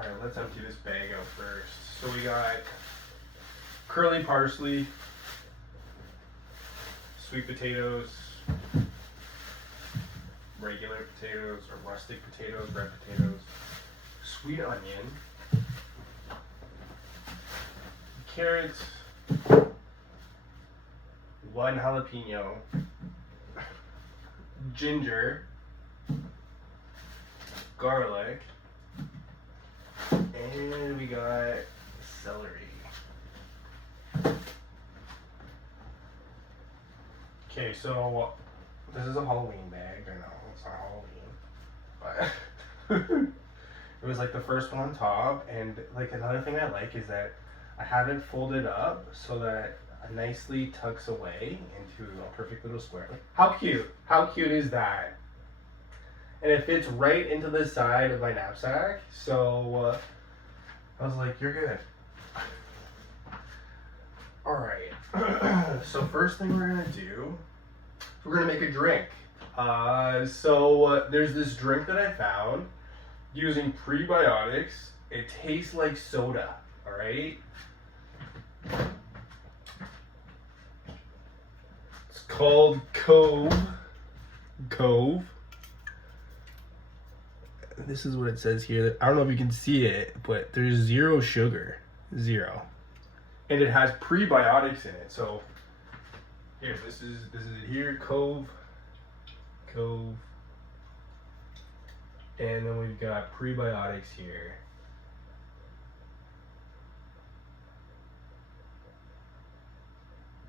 Alright, let's empty this bag out first. So we got curly parsley, sweet potatoes, regular potatoes or rustic potatoes, red potatoes, sweet onion, carrots, one jalapeno, ginger, garlic, and we got celery. Okay, so this is a Halloween bag. I know it's not Halloween, but it was like the first one on top. And like another thing I like is that I have it folded up so that it nicely tucks away into a perfect little square. Like, how cute! How cute is that? And it fits right into the side of my knapsack. So I was like, you're good. All right. So first thing we're gonna do, we're gonna make a drink. There's this drink that I found using prebiotics. It tastes like soda. All right. It's called Cove. This is what it says here. I don't know if you can see it, but there's 0 sugar. 0. And it has prebiotics in it. So here, this is it here, Cove. And then we've got prebiotics here.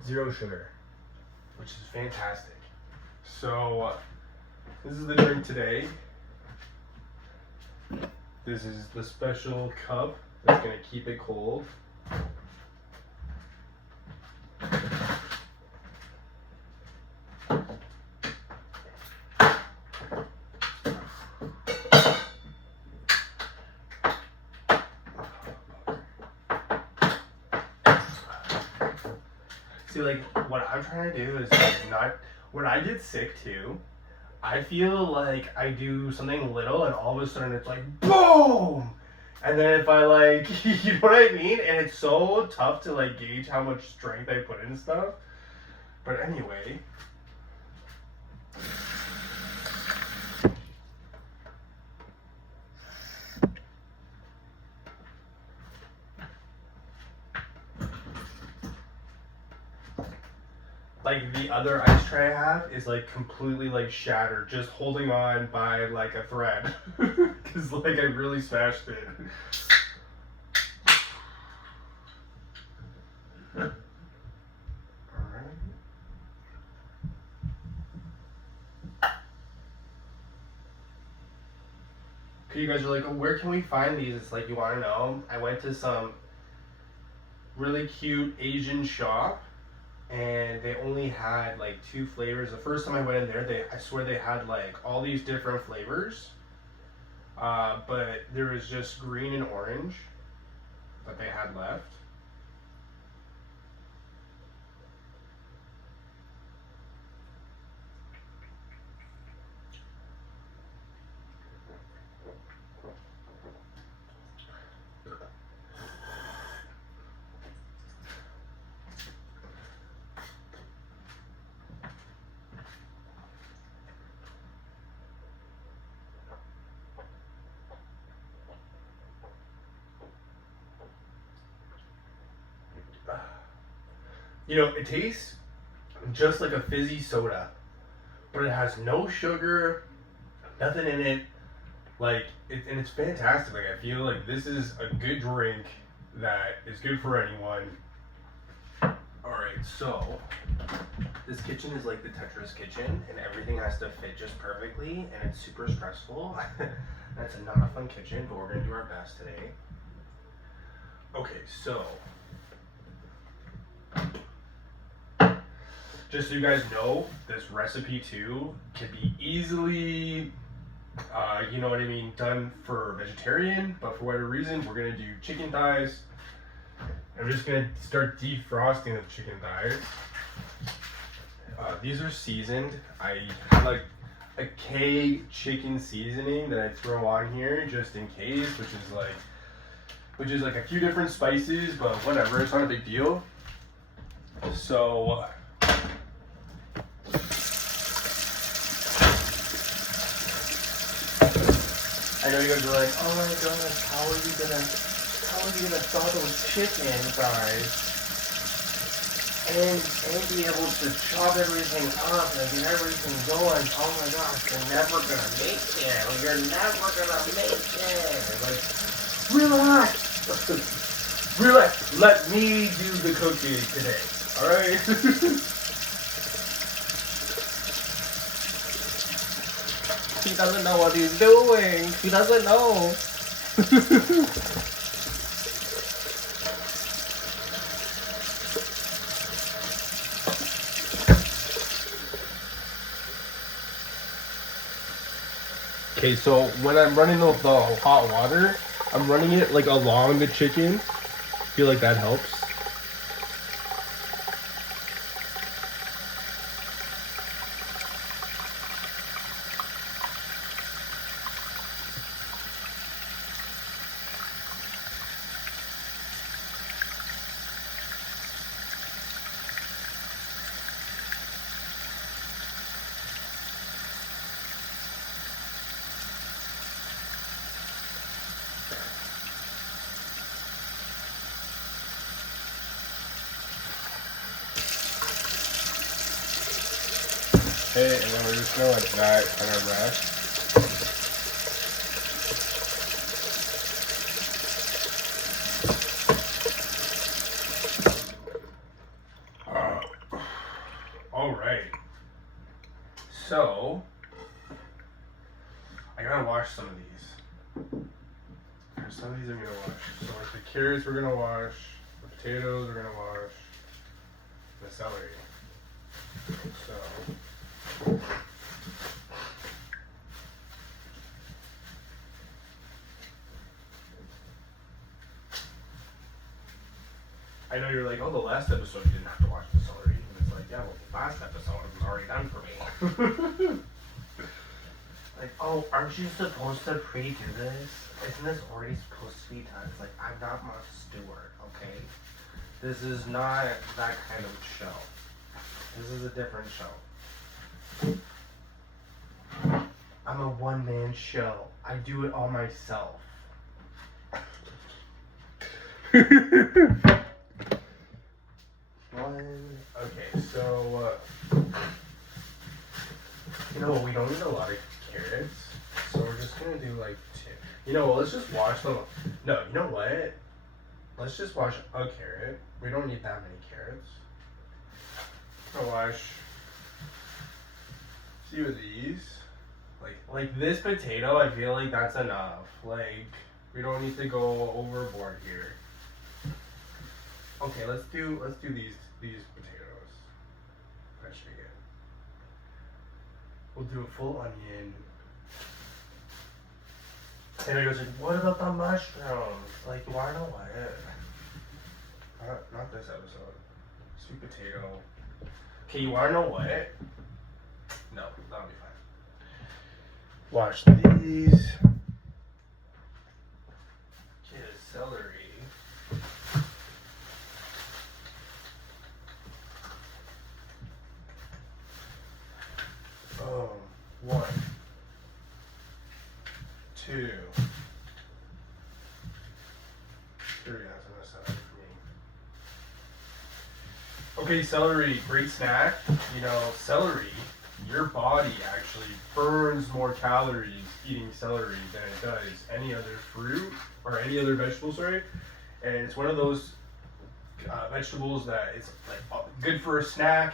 Zero sugar, which is fantastic. So this is the drink today. This is the special cup that's gonna keep it cold. See, like, what I'm trying to do is like not, when I get sick too, I feel like I do something little and all of a sudden it's like boom, and then if I like, you know what I mean, and it's so tough to like gauge how much strength I put in stuff. But anyway, like the other ice tray I have is like completely like shattered, just holding on by like a thread, because like I really smashed it. Alright. Okay, you guys are like, oh, where can we find these? It's like, you want to know? I went to some really cute Asian shop, and they only had like 2 flavors. The first time I went in there, I swear they had like all these different flavors, but there was just green and orange that they had left. You know, it tastes just like a fizzy soda, but it has no sugar, nothing in it. Like, and it's fantastic. Like, I feel like this is a good drink that is good for anyone. Alright, so this kitchen is like the Tetris kitchen, and everything has to fit just perfectly, and it's super stressful. That's not a fun kitchen, but we're gonna do our best today. Okay, so just so you guys know, this recipe too can be easily, you know what I mean, done for vegetarian, but for whatever reason, we're gonna do chicken thighs. I'm just gonna start defrosting the chicken thighs. These are seasoned. I have like a K chicken seasoning that I throw on here just in case, which is like which is like a few different spices, but whatever, it's not a big deal. So I know you guys are like, oh my gosh, how are you gonna thaw those chicken thighs and be able to chop everything up and get everything going? Oh my gosh, you're never gonna make it. You're never gonna make it. Like, relax. Relax. Let me do the cooking today. Alright? He doesn't know what he's doing. He doesn't know. Okay, so when I'm running the hot water, I'm running it like along the chicken. I feel like that helps. Okay, and then we're just gonna let that kind of rest. Alright. So, I gotta wash some of these. Some of these I'm gonna wash. So like the carrots we're gonna wash, the potatoes we're gonna wash, the celery. So I know you're like, oh, the last episode you didn't have to watch the celery. And it's like, yeah, well, the last episode was already done for me. Like, oh, aren't you supposed to pre-do this? Isn't this already supposed to be done? It's like, I'm not Martha Stewart, okay? This is not that kind of show. This is a different show. I'm a one-man show. I do it all myself. Okay, so, you know what, we don't need a lot of carrots, so we're just gonna do like 2. You know what, let's just wash them. No, you know what? Let's just wash a carrot. We don't need that many carrots. I'll wash a few of these. Like this potato, I feel like that's enough. Like, we don't need to go overboard here. Okay, let's do these potatoes. That should be good. We'll do a full onion. And I goes like, what about the mushrooms? Like, you wanna know what? Not this episode. Sweet potato. Okay, you wanna know what? No, that'll be fine. Wash these. Get a celery. Oh, 1, 2, 3. That's enough celery for me. Okay, celery, great snack. You know, celery, your body actually burns more calories eating celery than it does any other fruit or any other vegetable, sorry. And it's one of those vegetables that is like good for a snack.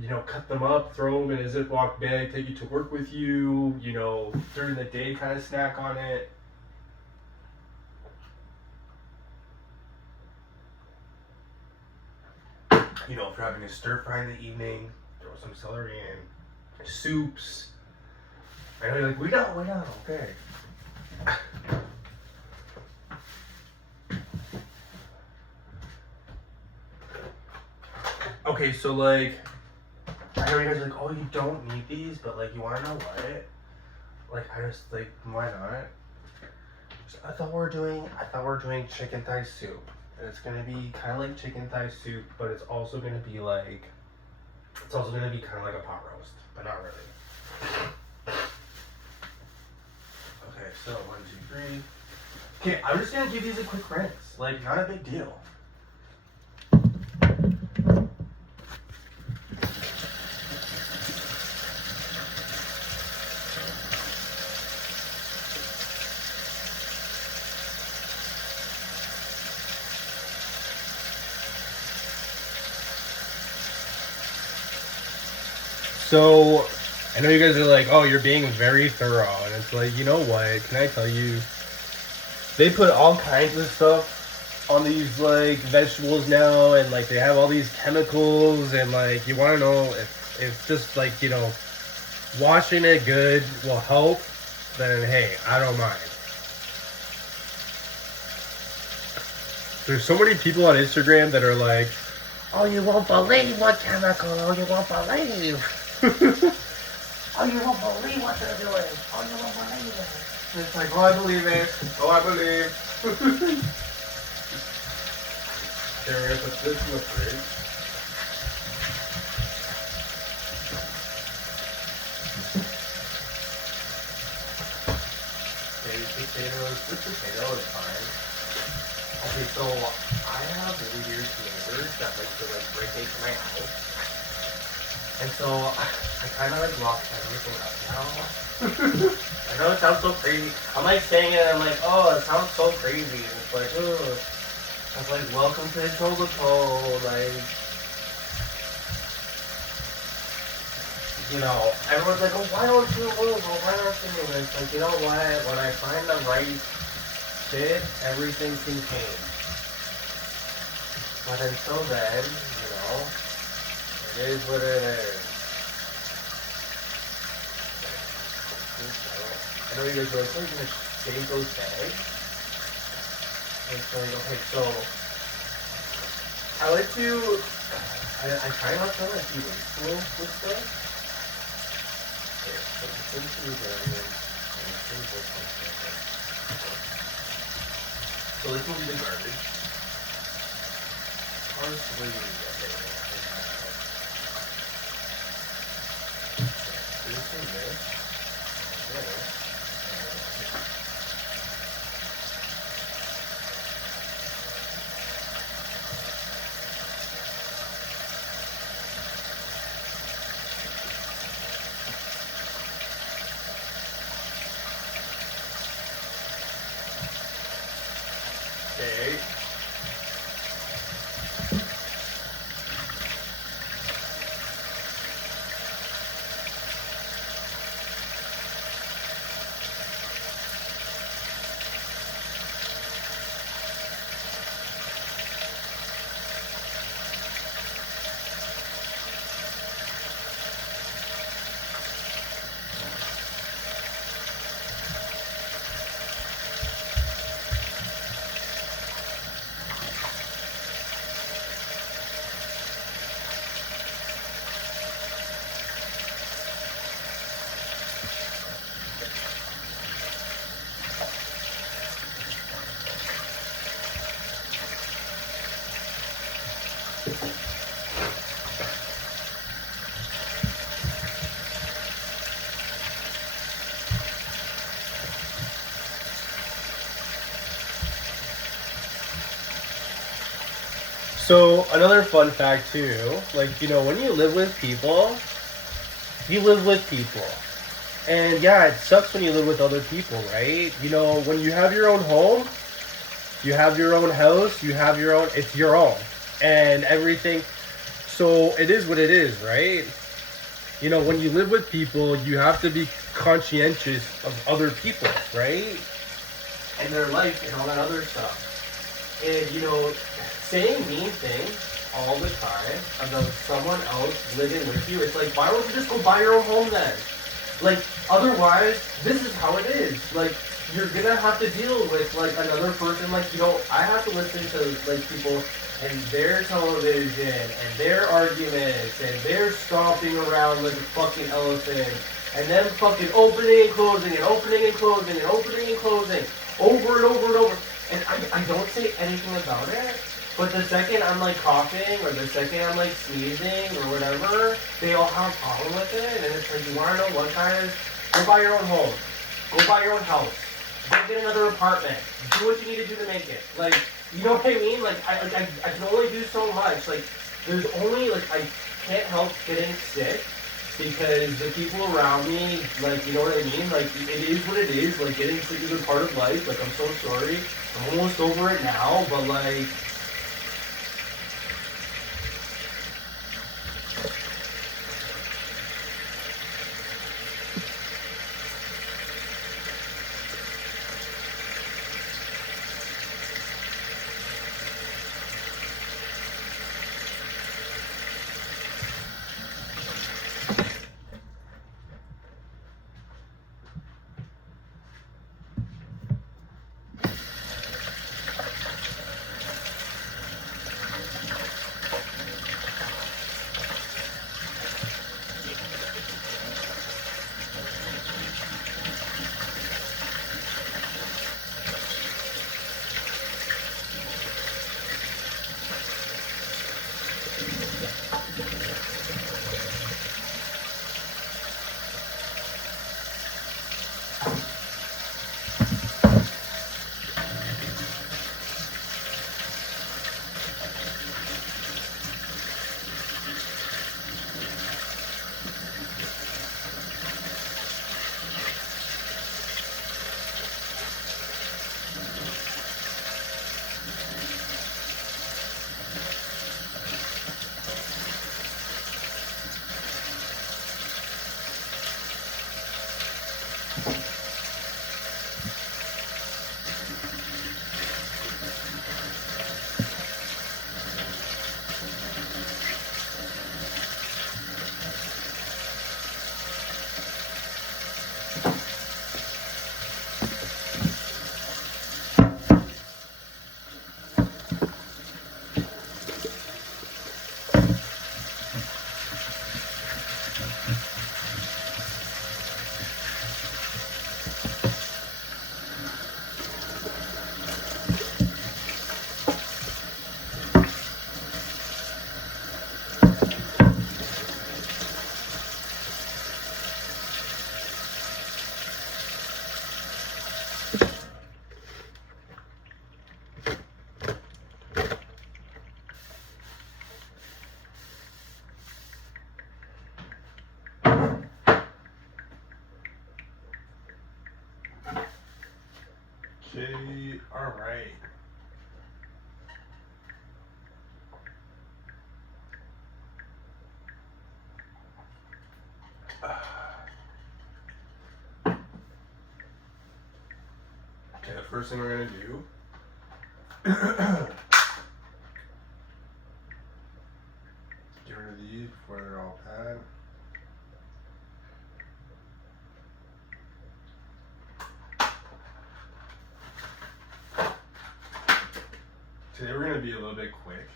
You know, cut them up, throw them in a Ziploc bag, take it to work with you, you know, during the day kind of snack on it. You know, if you're having a stir fry in the evening, throw some celery in. Soups. I know you're like, we know, okay. Okay, so like, I know you guys are like, oh, you don't need these, but like, you wanna know what? Like, I just, like, why not? So I thought we are doing chicken thigh soup. And it's gonna be kind of like chicken thigh soup, but it's also gonna be like, it's also gonna be kind of like a pot roast, but not really. Okay, so 1, 2, 3. Okay, I'm just gonna give these a quick rinse. Like, not a big deal. So, I know you guys are like, oh, you're being very thorough. And it's like, you know what? Can I tell you? They put all kinds of stuff on these, like, vegetables now. And, like, they have all these chemicals. And, like, you want to know if just, like, you know, washing it good will help. Then, hey, I don't mind. There's so many people on Instagram that are like, oh, you won't believe what chemical. Oh, you won't believe. Oh, you won't believe what they're doing. Oh, you won't believe it. It's like, oh, I believe it. Oh, I believe. Here, we're gonna put this in the fridge. Okay, this potato is fine. Okay, so I have really weird neighbors that like to like break into my house. And so I kind of like locked everything up now. I know it sounds so crazy. I'm like saying it and I'm like, oh, it sounds so crazy. And it's like, ugh. I was like, welcome to Etobicoke. Like, you know, everyone's like, oh, why don't you move? Oh, why don't you move? And it's like, you know what? When I find the right fit, everything can change. But until then, you know, it is what it is. I know you guys are like, oh, you're going to save those bags? And it's like, okay, so I like to, I try not to like be wasteful with stuff. Okay, so this is the onion, and this is this one. So this will be the garbage. Parsley, okay. This and this. Okay. So another fun fact too, like, you know, when you live with people, you live with people. And yeah, it sucks when you live with other people, right? You know, when you have your own home, you have your own house, you have your own, it's your own. And everything, so it is what it is, right? You know, when you live with people, you have to be conscientious of other people, right? And their life and all that other stuff. And, you know, saying mean things all the time about someone else living with you, it's like, why don't you just go buy your own home then? Like, otherwise, this is how it is. Like, you're gonna have to deal with, like, another person. Like, you know, I have to listen to, like, people and their television and their arguments and their stomping around like a fucking elephant and them fucking opening and closing and opening and closing and opening and closing over and over and over. And I don't say anything about it, but the second I'm like coughing or the second I'm like sneezing or whatever, they all have a problem with it. And it's like, you want to know what, guys? Go buy your own home. Go buy your own house. Go get another apartment. Do what you need to do to make it. Like, you know what I mean? Like, I can only do so much. Like, there's only, like, I can't help getting sick because the people around me, like, you know what I mean? Like, it is what it is. Like, getting sick is a part of life. Like, I'm so sorry. I'm almost over it now, but, like, Okay, alright. Okay, the first thing we're gonna do get rid of these before they're all bad. Today we're gonna be a little bit quick.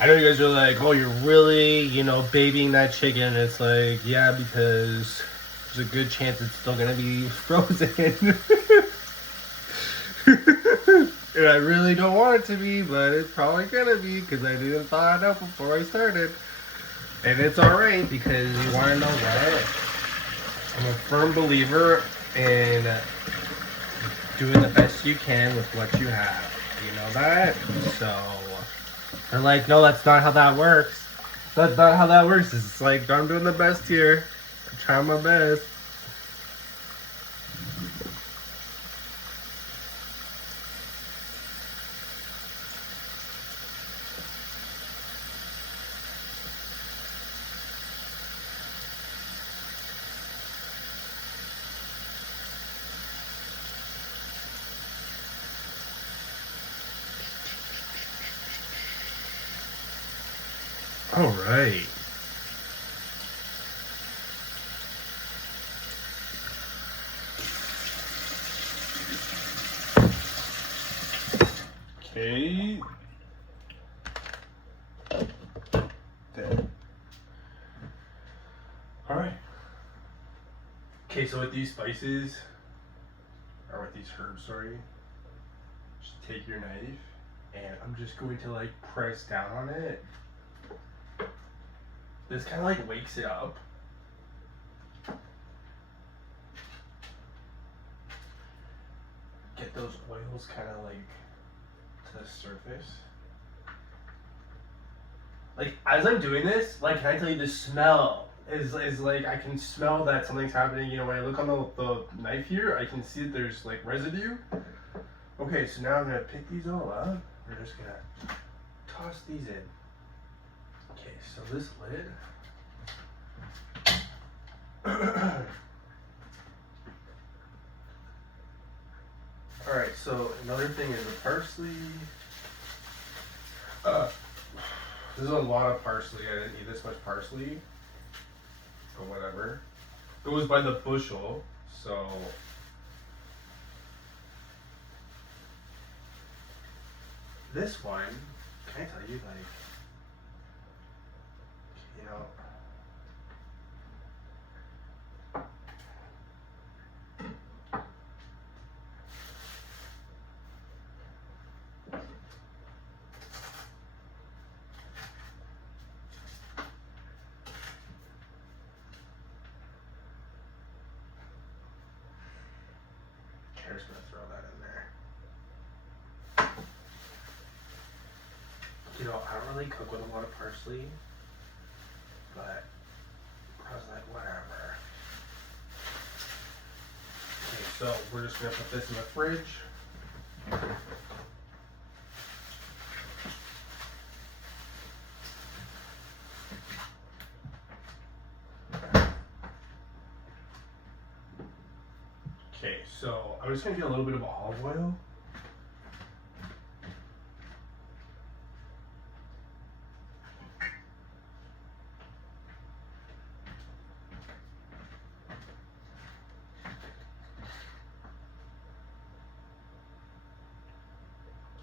I know you guys are like, oh, you're really, babying that chicken. It's like, yeah, because there's a good chance it's still going to be frozen. And I really don't want it to be, but it's probably going to be because I didn't thaw it out before I started. And it's alright because you want to know what? I'm a firm believer in doing the best you can with what you have. You know that? So They're like, no, that's not how that works. That's not how that works. It's like, I'm doing the best here. I'm trying my best. All right. Okay. There. All right. Okay, so with these spices, or with these herbs, sorry, just take your knife, and I'm just going to like press down on it. This kind of like wakes it up. Get those oils kind of like to the surface. Like as I'm doing this, like can I tell you the smell is like I can smell that something's happening. You know, when I look on the knife here, I can see that there's like residue. Okay, so now I'm gonna pick these all up. We're just gonna toss these in. Okay, so this lid. Alright, so another thing is the parsley. This is a lot of parsley. I didn't need this much parsley. But whatever. It was by the bushel, so. This one, can I tell you, like, you know. I'm just gonna throw that in there. You know, I don't really cook with a lot of parsley, but I was like, whatever. Okay, so we're just gonna put this in the fridge. Okay, so I'm just gonna get a little bit of olive oil.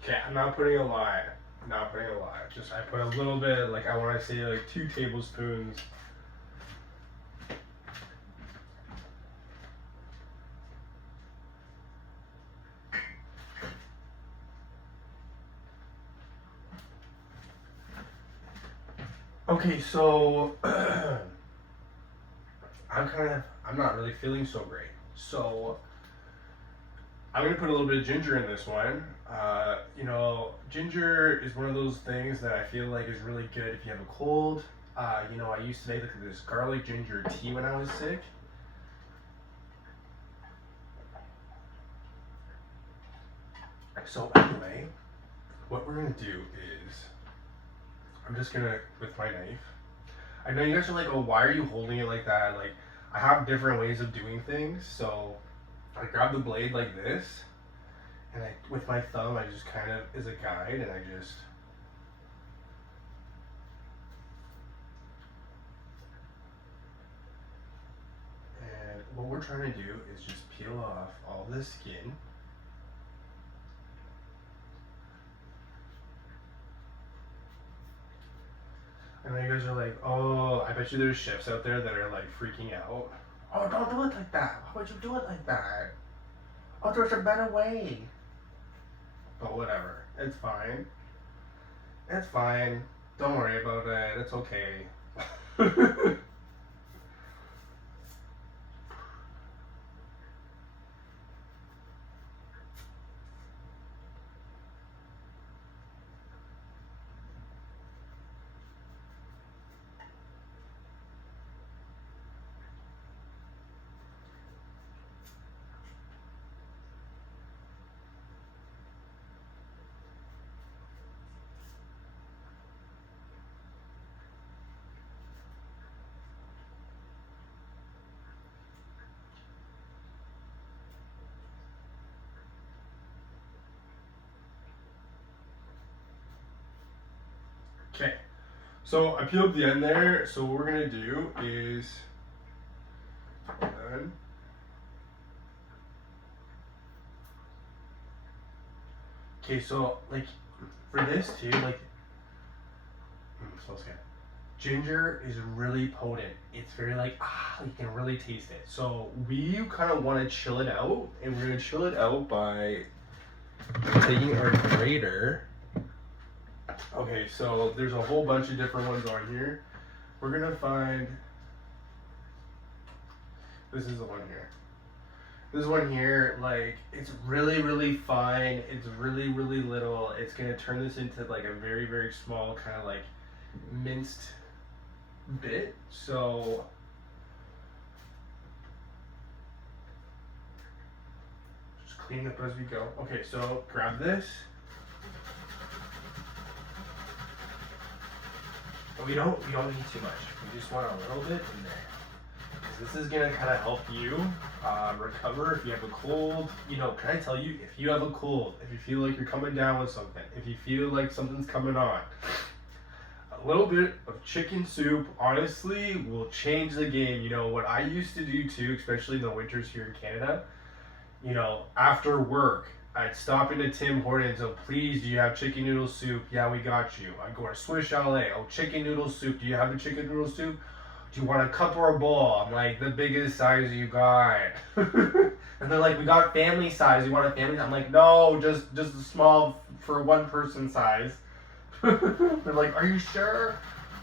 Okay, I'm not putting a lot. Not putting a lot. Just I put a little bit, like I want to say like 2 tablespoons. Okay, so I'm not really feeling so great. So I'm gonna put a little bit of ginger in this one. You know, ginger is one of those things that I feel like is really good if you have a cold. You know, I used to make this garlic ginger tea when I was sick. So anyway, what we're gonna do is, I'm just gonna, with my knife. I know you guys are like, oh, why are you holding it like that? Like, I have different ways of doing things. So I grab the blade like this, and with my thumb, I just kind of, as a guide, and I just. And what we're trying to do is just peel off all this skin. I know you guys are like, oh, I bet you there's chefs out there that are like freaking out. Oh, don't do it like that. Why would you do it like that? Oh, there's a better way. But whatever. It's fine. It's fine. Don't worry about it. It's okay. So I peeled the end there. So what we're gonna do is, okay. So like for this too, like smells good. Ginger is really potent. It's very like you can really taste it. So we kind of want to chill it out, and we're gonna chill it out by taking our grater. Okay, so there's a whole bunch of different ones on here. We're gonna find, this is the one here. This one here, like, it's really, really fine. It's really, really little. It's gonna turn this into like a very, very small kind of like minced bit. So just clean up as we go. Okay, so grab this. But we don't need too much. We just want a little bit in there. Because this is gonna kind of help you recover if you have a cold. You know, can I tell you, if you have a cold, if you feel like you're coming down with something, if you feel like something's coming on, a little bit of chicken soup, honestly, will change the game. You know, what I used to do too, especially in the winters here in Canada, you know, after work, I'd stop into Tim Hortons. Oh, please, do you have chicken noodle soup? Yeah, we got you. I'd go to Swiss Chalet. Oh, chicken noodle soup. Do you have the chicken noodle soup? Do you want a cup or a bowl? I'm like, the biggest size you got. And they're like, we got family size. You want a family? I'm like, no, just a small for one person size. They're like, are you sure?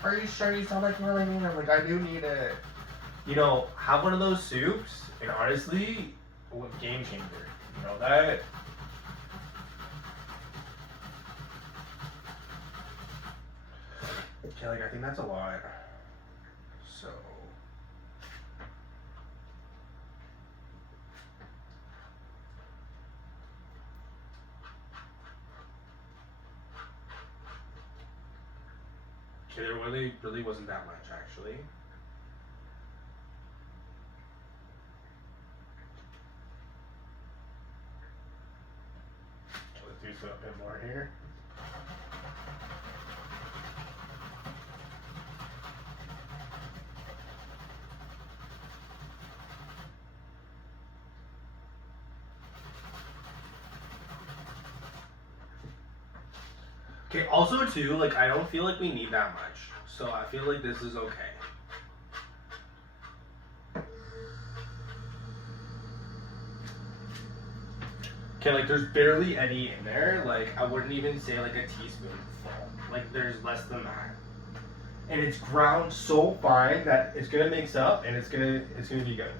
Are you sure you sound like you really need it? I'm like, I do need it. You know, have one of those soups, and honestly, game changer. You know that? Okay, like, I think that's a lot. So. Okay, there really wasn't that much, actually. So let's do a bit more here. Okay, also too, like, I don't feel like we need that much. So I feel like this is okay. Okay, like, there's barely any in there. Like, I wouldn't even say like a teaspoonful. Like, there's less than that. And it's ground so fine that it's gonna mix up, and it's gonna be good.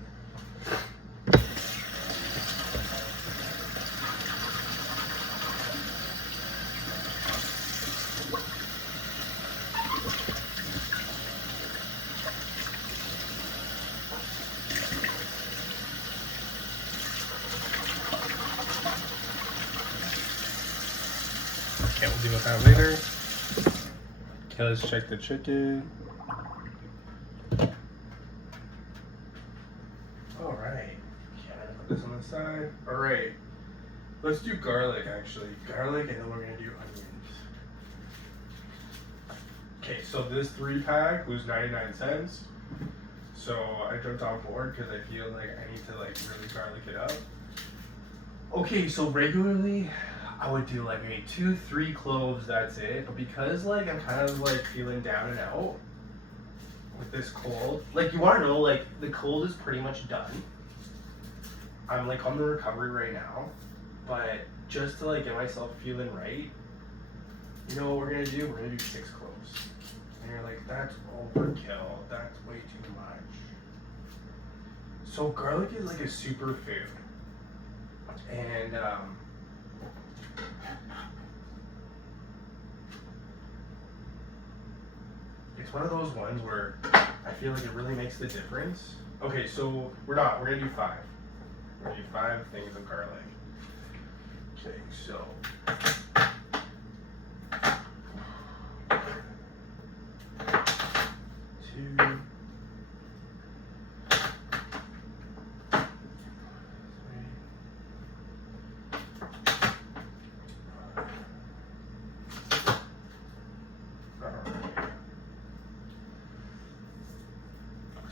Okay, we'll deal with that later. Okay, let's check the chicken. Alright. Okay, I'm gonna put this on the side. Alright. Let's do garlic, actually. Garlic, and then we're gonna do onions. Okay, so this 3-pack was 99 cents. So I jumped on board because I feel like I need to like really garlic it up. Okay, so regularly I would do like maybe 2-3 cloves, that's it. But because like I'm kind of like feeling down and out with this cold, like you want to know, like the cold is pretty much done. I'm like on the recovery right now, but just to like get myself feeling right, you know what we're gonna do? We're gonna do 6 cloves. And you're like, that's overkill. That's way too much. So garlic is like a superfood, and it's one of those ones where I feel like it really makes the difference. Okay, so we're gonna do 5. We're gonna do 5 things of garlic. Okay, so.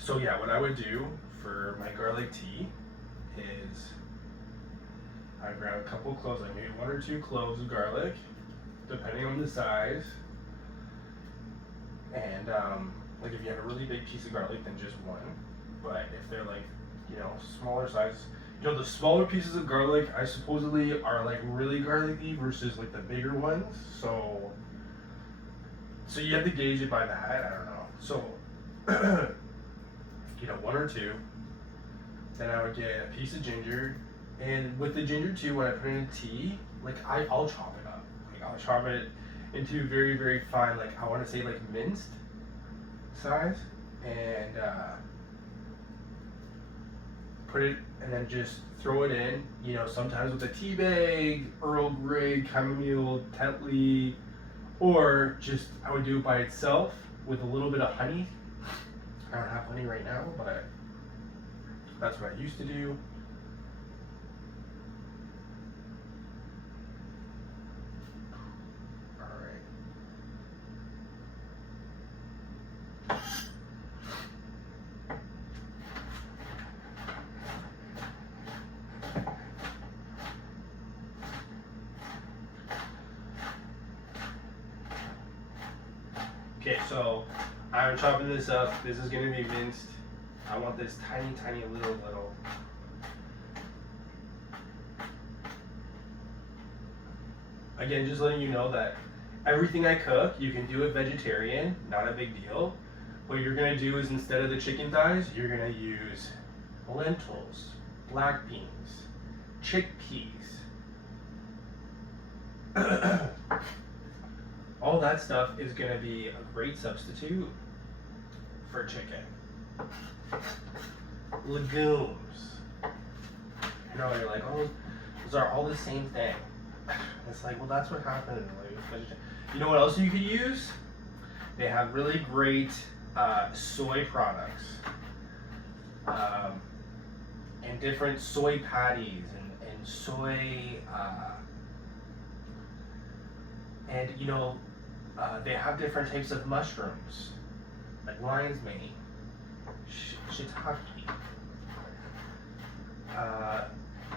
So yeah, what I would do for my garlic tea is I grab a couple cloves, like maybe 1 or 2 cloves of garlic, depending on the size. And like if you have a really big piece of garlic, then just 1. But if they're like, you know, smaller size, you know, the smaller pieces of garlic, I supposedly are like really garlicky versus like the bigger ones. So you have to gauge it by that. I don't know. So you know, 1 or 2. Then I would get a piece of ginger, and with the ginger too, when I put it in tea, like I'll chop it up. Like I'll chop it into very, very fine, like I want to say like minced size, and put it, and then just throw it in. You know, sometimes with a tea bag, Earl Grey, chamomile, Tetley, or just I would do it by itself with a little bit of honey. I don't have honey right now, but that's what I used to do. Alright. Okay, so I'm chopping this up. This is gonna be minced. I want this tiny, tiny little. Again, just letting you know that everything I cook, you can do it vegetarian, not a big deal. What you're gonna do is instead of the chicken thighs, you're gonna use lentils, black beans, chickpeas. All that stuff is gonna be a great substitute for chicken. Legumes. You know, you're like, oh, those are all the same thing. It's like, well, that's what happened. Like, you know what else you could use? They have really great soy products, and different soy patties and soy, and you know, they have different types of mushrooms, like lion's mane, shiitake.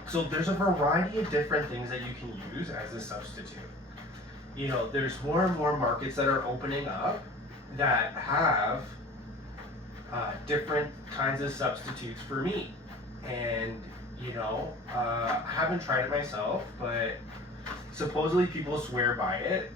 So there's a variety of different things that you can use as a substitute. You know, there's more and more markets that are opening up that have different kinds of substitutes for meat. And, you know, I haven't tried it myself, but supposedly people swear by it.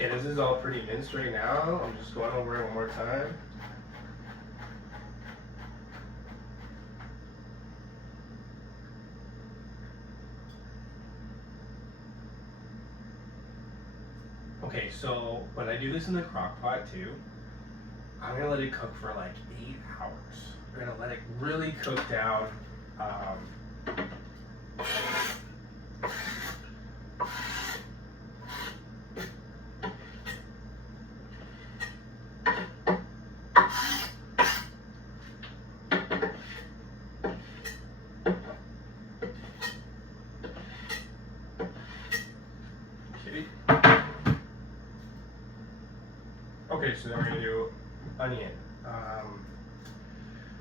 Okay, this is all pretty minced right now. I'm just going over it one more time. Okay, so when I do this in the crock pot too, I'm gonna let it cook for like 8 hours. We're gonna let it really cook down. Okay, so then we're gonna do onion.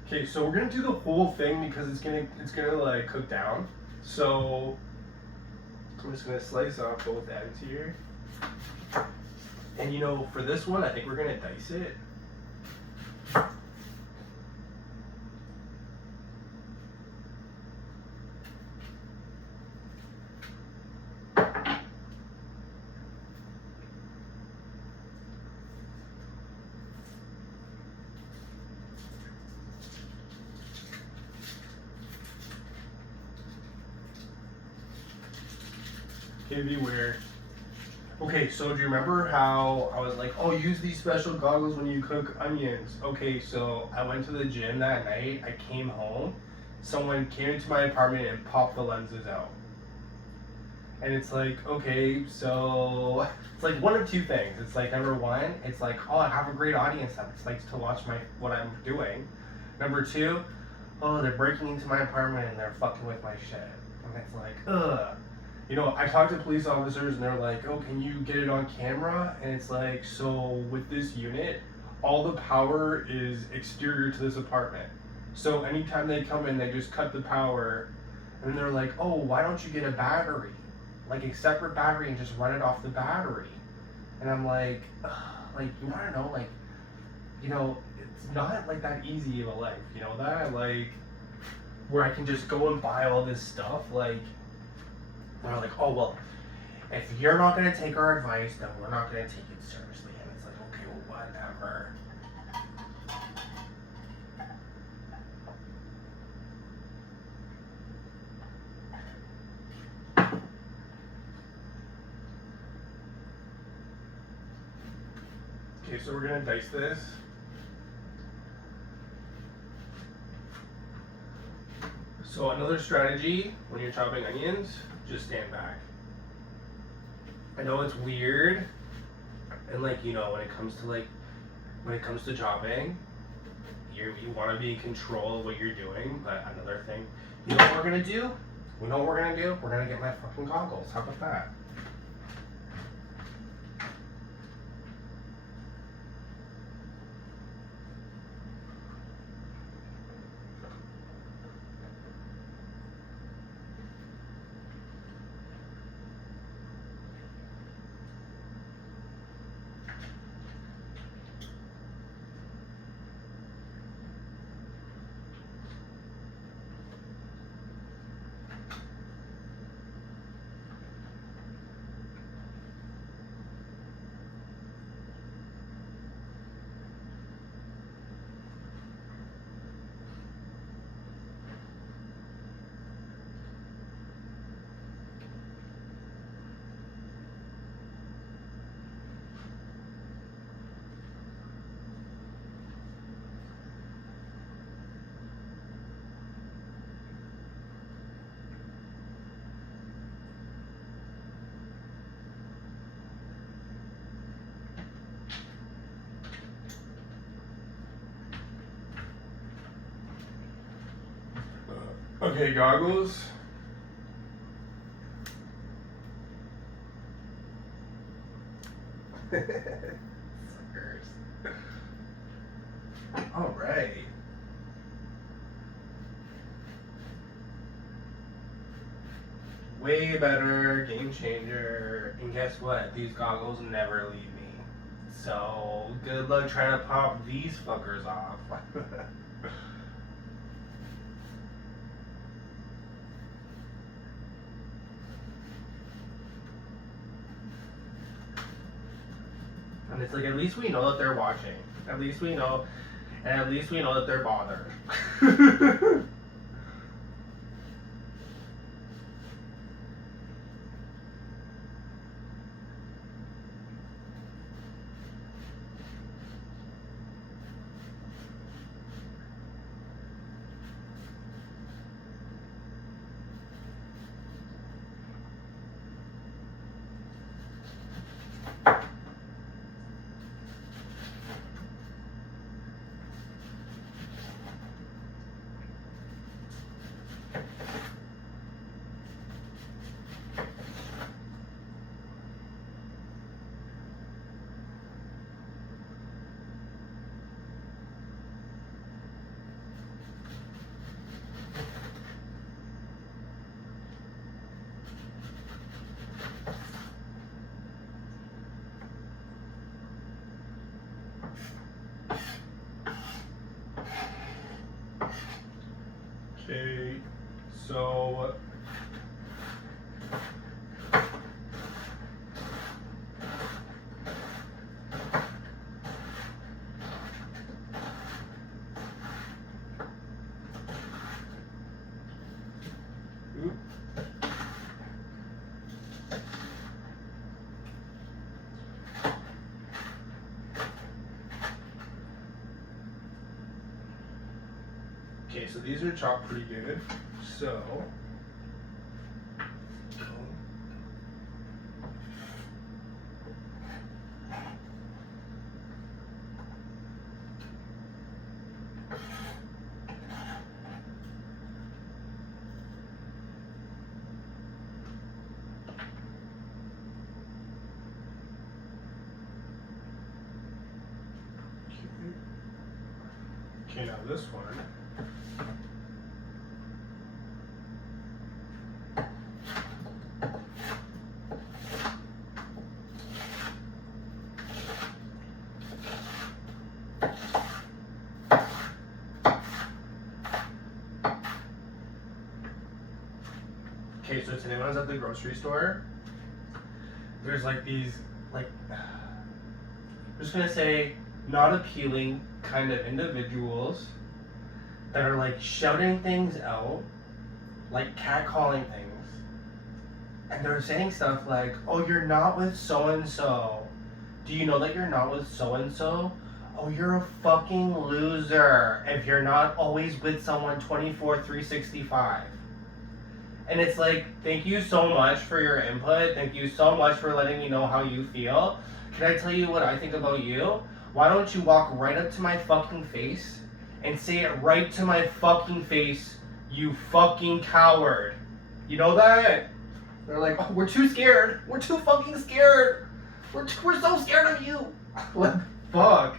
Okay, so we're gonna do the whole thing because it's gonna like cook down. So I'm just gonna slice off both ends here. And you know, for this one, I think we're gonna dice it. Can be weird. Okay, so do you remember how I was like, oh, use these special goggles when you cook onions? Okay, so I went to the gym that night, I came home, someone came into my apartment and popped the lenses out. And it's like, okay, so it's like one of two things. It's like, number one, it's like, oh, I have a great audience that likes to watch what I'm doing. Number two, oh, they're breaking into my apartment and they're fucking with my shit. And it's like, ugh. You know, I talked to police officers and they're like, oh, can you get it on camera? And it's like, so with this unit, all the power is exterior to this apartment. So anytime they come in, they just cut the power. And then they're like, oh, why don't you get a battery? Like a separate battery and just run it off the battery. And I'm like, ugh, like, you want to know, like, you know, it's not like that easy of a life, you know that? Like, where I can just go and buy all this stuff, like, they're like, oh, well, if you're not going to take our advice, then we're not going to take it seriously. And it's like, okay, well, whatever. Okay, so we're going to dice this. So another strategy when you're chopping onions, just stand back. I know it's weird, and like, you know, when it comes to chopping, you want to be in control of what you're doing. But another thing, you know what we're gonna do? We know what we're gonna do. We're gonna get my fucking goggles. How about that? Okay, goggles. Suckers. All right. Way better, game changer. And guess what? These goggles never leave me. So good luck trying to pop these fuckers off. And it's like, at least we know that they're watching. At least we know, and at least we know that they're bothered. Okay, so Okay, so these are chopped pretty good. So. Okay, now this one. Okay, so today when I was at the grocery store, there's like these, like, I'm just gonna say, not appealing kind of individuals that are like shouting things out, like catcalling things, and they're saying stuff like, oh, you're not with so and so. Do you know that you're not with so and so? Oh, you're a fucking loser if you're not always with someone 24/365. And it's like, thank you so much for your input. Thank you so much for letting me know how you feel. Can I tell you what I think about you? Why don't you walk right up to my fucking face and say it right to my fucking face, you fucking coward. You know that? They're like, oh, we're too scared. We're too fucking scared. We're so scared of you. Like, fuck.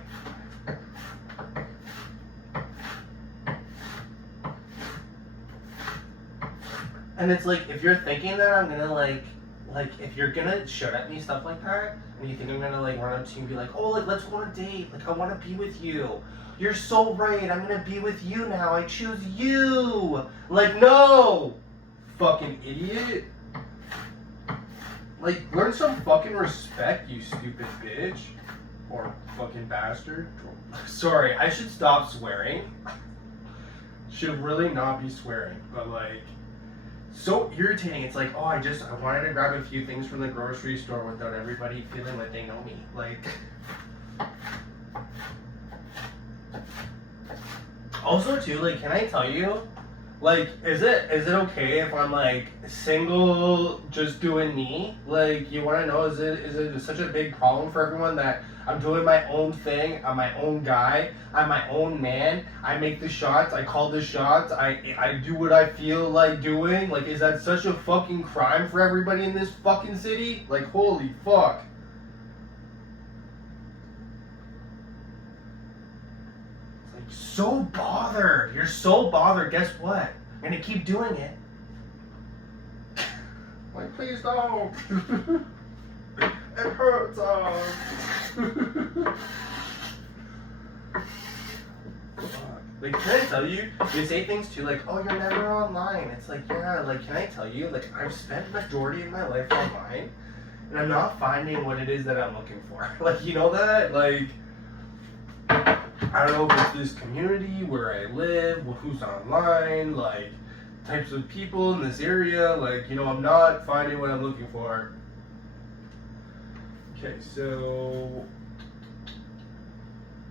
And it's like, if you're thinking that I'm gonna like if you're gonna shout at me stuff like that, and you think I'm gonna like run up to you and be like, oh, like let's go on a date, like I wanna be with you. You're so right, I'm gonna be with you now, I choose you. Like, no! Fucking idiot. Like, learn some fucking respect, you stupid bitch. Or fucking bastard. Sorry, I should stop swearing. Should really not be swearing, but like, so irritating. It's like, oh, I wanted to grab a few things from the grocery store without everybody feeling like they know me. Like, also too, like, can I tell you, like, is it okay if I'm like single, just doing me? Like, you want to know, is it such a big problem for everyone that I'm doing my own thing, I'm my own guy, I'm my own man, I make the shots, I call the shots, I do what I feel like doing? Like, is that such a fucking crime for everybody in this fucking city? Like, holy fuck. It's like, so bothered. You're so bothered. Guess what? I'm gonna keep doing it. Like, please don't. It hurts. Like, can I tell you? They say things too, like, oh, you're never online. It's like, yeah, like, can I tell you? Like, I've spent the majority of my life online, and I'm not finding what it is that I'm looking for. Like, you know that? Like, I don't know if it's this community where I live, who's online, like, types of people in this area. Like, you know, I'm not finding what I'm looking for. Okay, so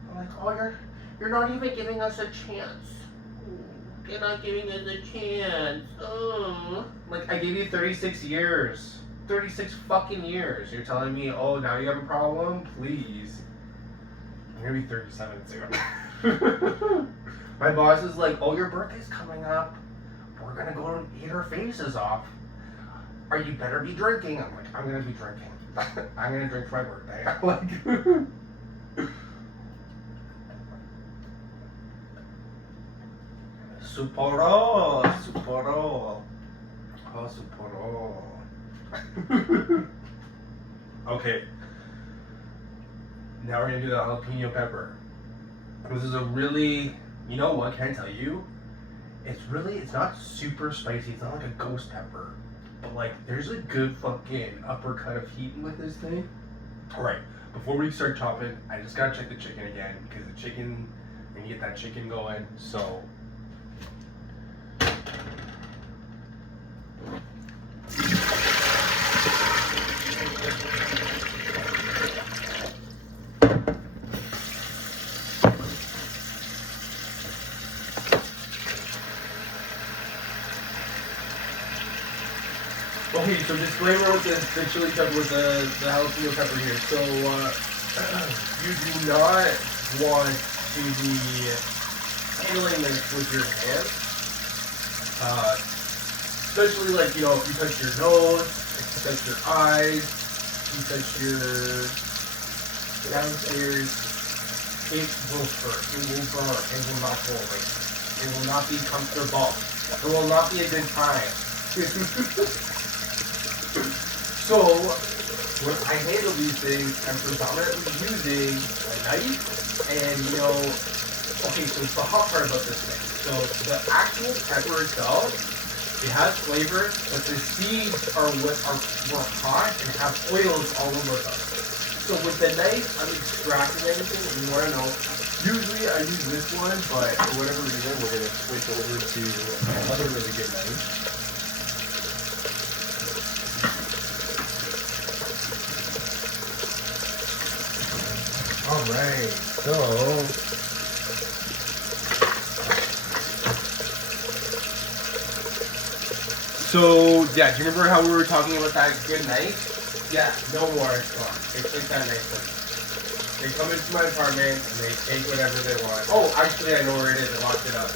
I'm like, oh, you're not even giving us a chance. You're not giving us a chance. Oh. Like, I gave you 36 years. 36 fucking years. You're telling me, oh, now you have a problem? Please. I'm gonna be 37 soon. My boss is like, oh, your birthday's coming up. We're gonna go and eat our faces off. Or you better be drinking. I'm like, I'm gonna be drinking. I'm gonna drink for my birthday. Like, Suporo, Suporo. Oh, Suporo. Okay. Now we're gonna do the jalapeno pepper. This is a really, you know what, can I tell you? It's not super spicy, it's not like a ghost pepper. But like, there's a good fucking uppercut of heat with this thing. Alright, before we start chopping, I just gotta check the chicken again, because the chicken, we need to get that chicken going, so. Okay, so disclaimer with the chili pepper, with the jalapeno pepper here. So, you do not want to be handling this with your hands. Especially like, you know, if you touch your nose, if you touch your eyes, if you touch your downstairs, it will hurt. It will burn. It will not go away. It will not be comfortable. It will not be a good time. So, when I handle these things, I'm predominantly using a knife, and you know, okay, so it's the hot part about this thing. So, the actual pepper itself, it has flavor, but the seeds are what are hot and have oils all over them. So with the knife, I'm extracting anything, and you want to know, usually I use this one, but for whatever reason, we're going to switch over to another really good knife. Alright, so yeah, do you remember how we were talking about that good knife? Yeah, no more, it's gone. They take that knife from me. They come into my apartment and they take whatever they want. Oh, actually I know where it is, I locked it up.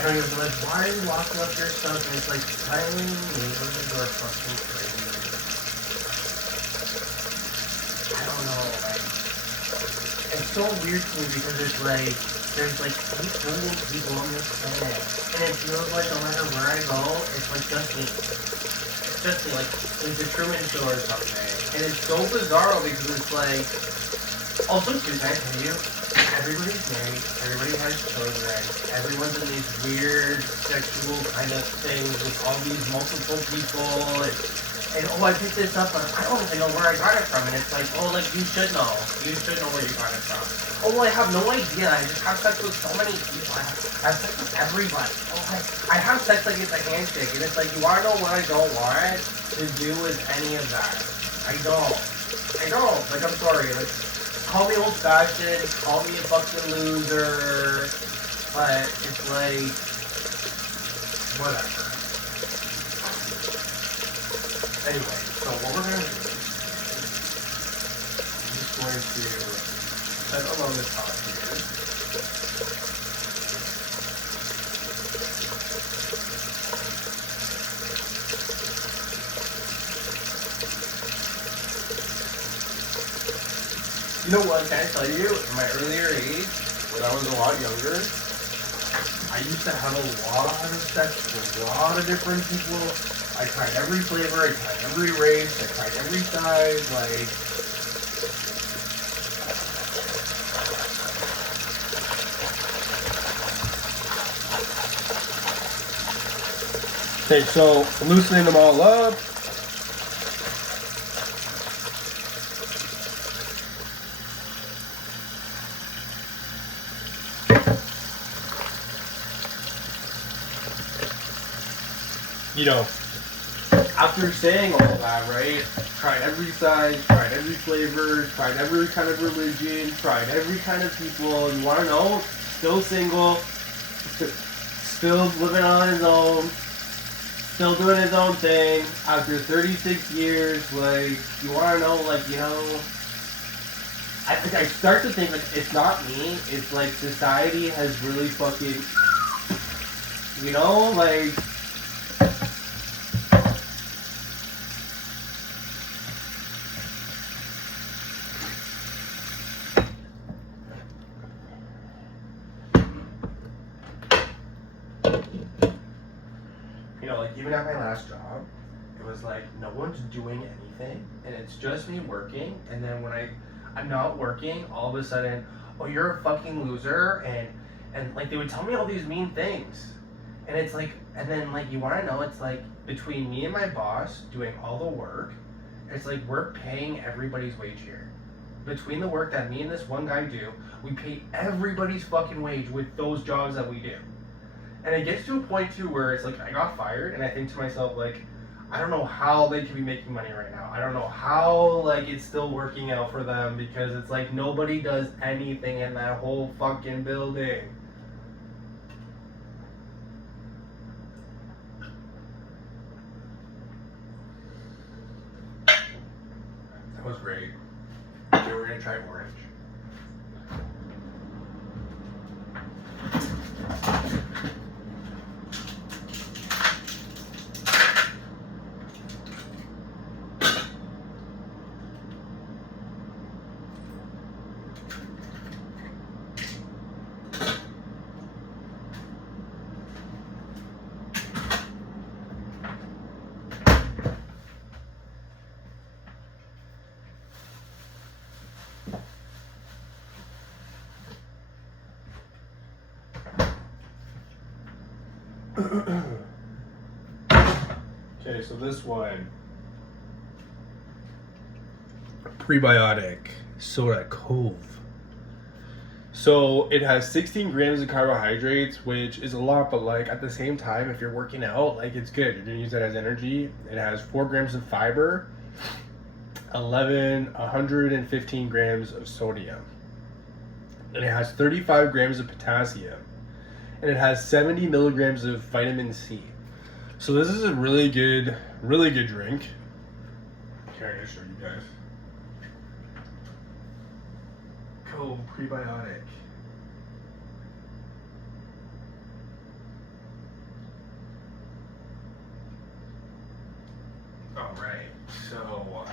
And he was like, why are you locking up your stuff? And it's like, tiny neighbors are fucking crazy. I don't know, like, it's so weird to me because it's like, there's like 8 billion people on this planet. And it feels like no matter where I go, it's like just me. It's just me, like the Truman Show or something. And it's so bizarre because it's like, also too, can I tell you? Everybody's married, everybody has children, everyone's in these weird sexual kind of things with all these multiple people, and oh, I picked this up, but I don't even know where I got it from, and it's like, oh, like, you should know where you got it from. Oh, well, I have no idea, I just have sex with so many people, I have sex with everybody. Oh, like, I have sex like it's a handshake, and it's like, you wanna know what I don't want to do with any of that? I don't, like, I'm sorry, like, call me old-fashioned, call me a fucking loser, but it's like, whatever. Anyway, so what we're gonna do is, I'm just going to set along the top here. You know what, can I tell you, in my earlier age, when I was a lot younger, I used to have a lot of sex with a lot of different people. I tried every flavor, I tried every race, I tried every size, like... Okay, so loosening them all up. You know, after saying all that, right, tried every size, tried every flavor, tried every kind of religion, tried every kind of people, you want to know, still single, still living on his own, still doing his own thing, after 36 years, like, you want to know, like, you know, I start to think, like, it's not me, it's like society has really fucking, you know, like, even at my last job, it was like no one's doing anything, and it's just me working. And then when I'm not working, all of a sudden, oh, you're a fucking loser, and like they would tell me all these mean things, and it's like, and then like you want to know, it's like between me and my boss doing all the work, it's like we're paying everybody's wage here. Between the work that me and this one guy do, we pay everybody's fucking wage with those jobs that we do. And it gets to a point too where it's like I got fired, and I think to myself like, I don't know how they could be making money right now. I don't know how like it's still working out for them because it's like nobody does anything in that whole fucking building. That was great. Okay, we're gonna try orange. Okay, so this one, prebiotic soda Cove. So it has 16 grams of carbohydrates, which is a lot, but like at the same time, if you're working out, like it's good. You're gonna use that as energy. It has 4 grams of fiber, 115 grams of sodium, and it has 35 grams of potassium, and it has 70 milligrams of vitamin C. So this is a really good drink. Okay, I'm gonna show you guys. Cove prebiotic. All right, so.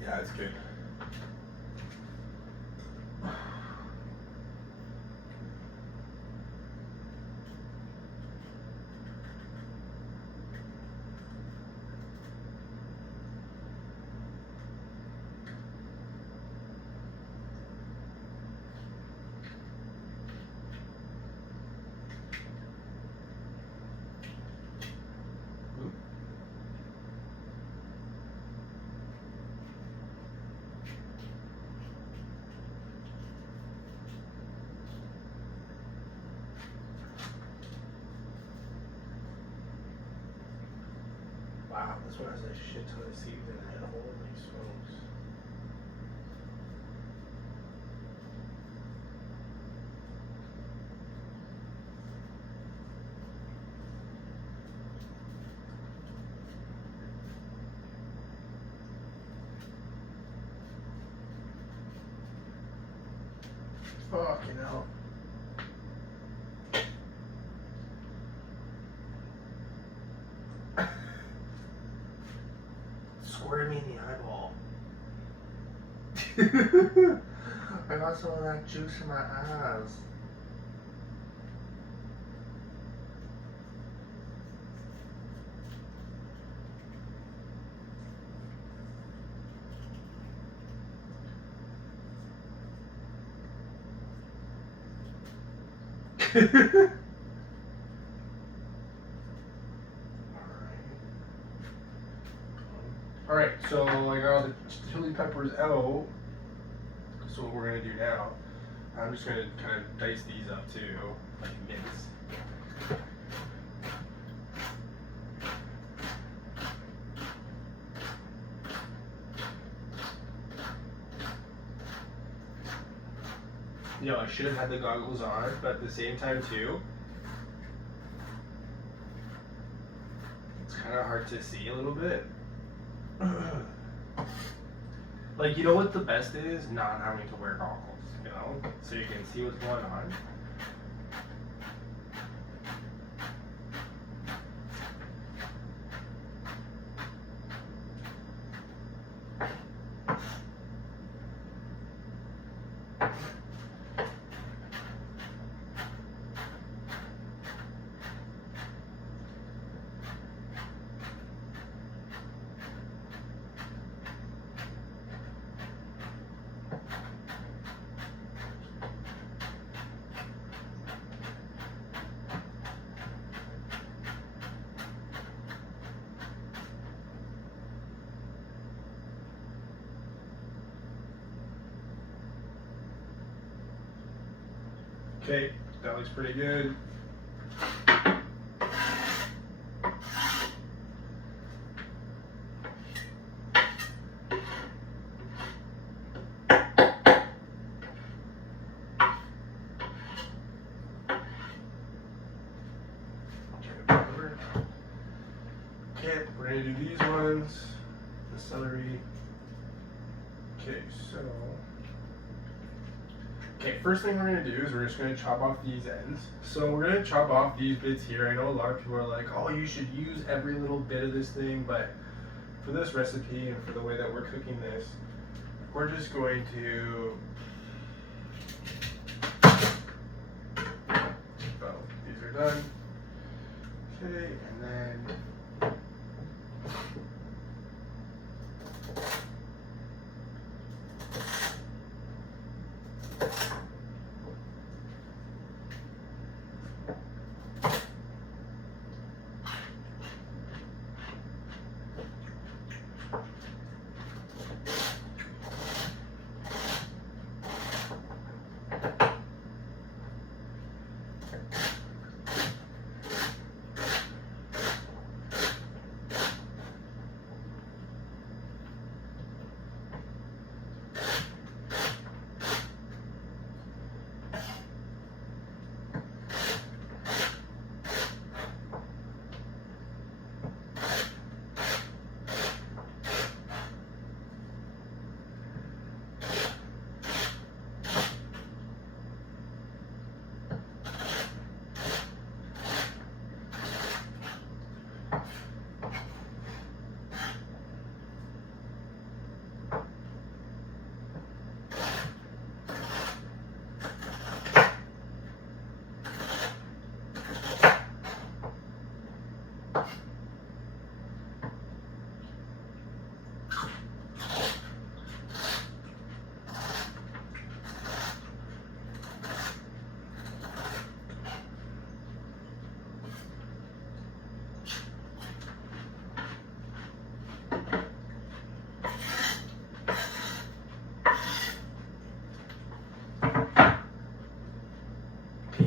Yeah, it's good. Wow, this one has a shit ton of seeds in it. Holy smokes. Fucking hell. Squirted me in the eyeball. I got some of that juice in my eyes. Alright, so I got all the chili peppers out. So what we're gonna do now, I'm just gonna kind of dice these up too, like mince. You know, I should have had the goggles on, but at the same time too, it's kind kind of hard to see a little bit. Like, you know what the best is? Not having to wear goggles, you know? So you can see what's going on. Okay, that looks pretty good. Okay, we're gonna do these ones, the celery. Okay, so. Okay, first thing we're gonna do is we're just gonna chop off these ends. So we're gonna chop off these bits here. I know a lot of people are like, oh, you should use every little bit of this thing, but for this recipe and for the way that we're cooking this, we're just going to. So these are done. Okay, and then.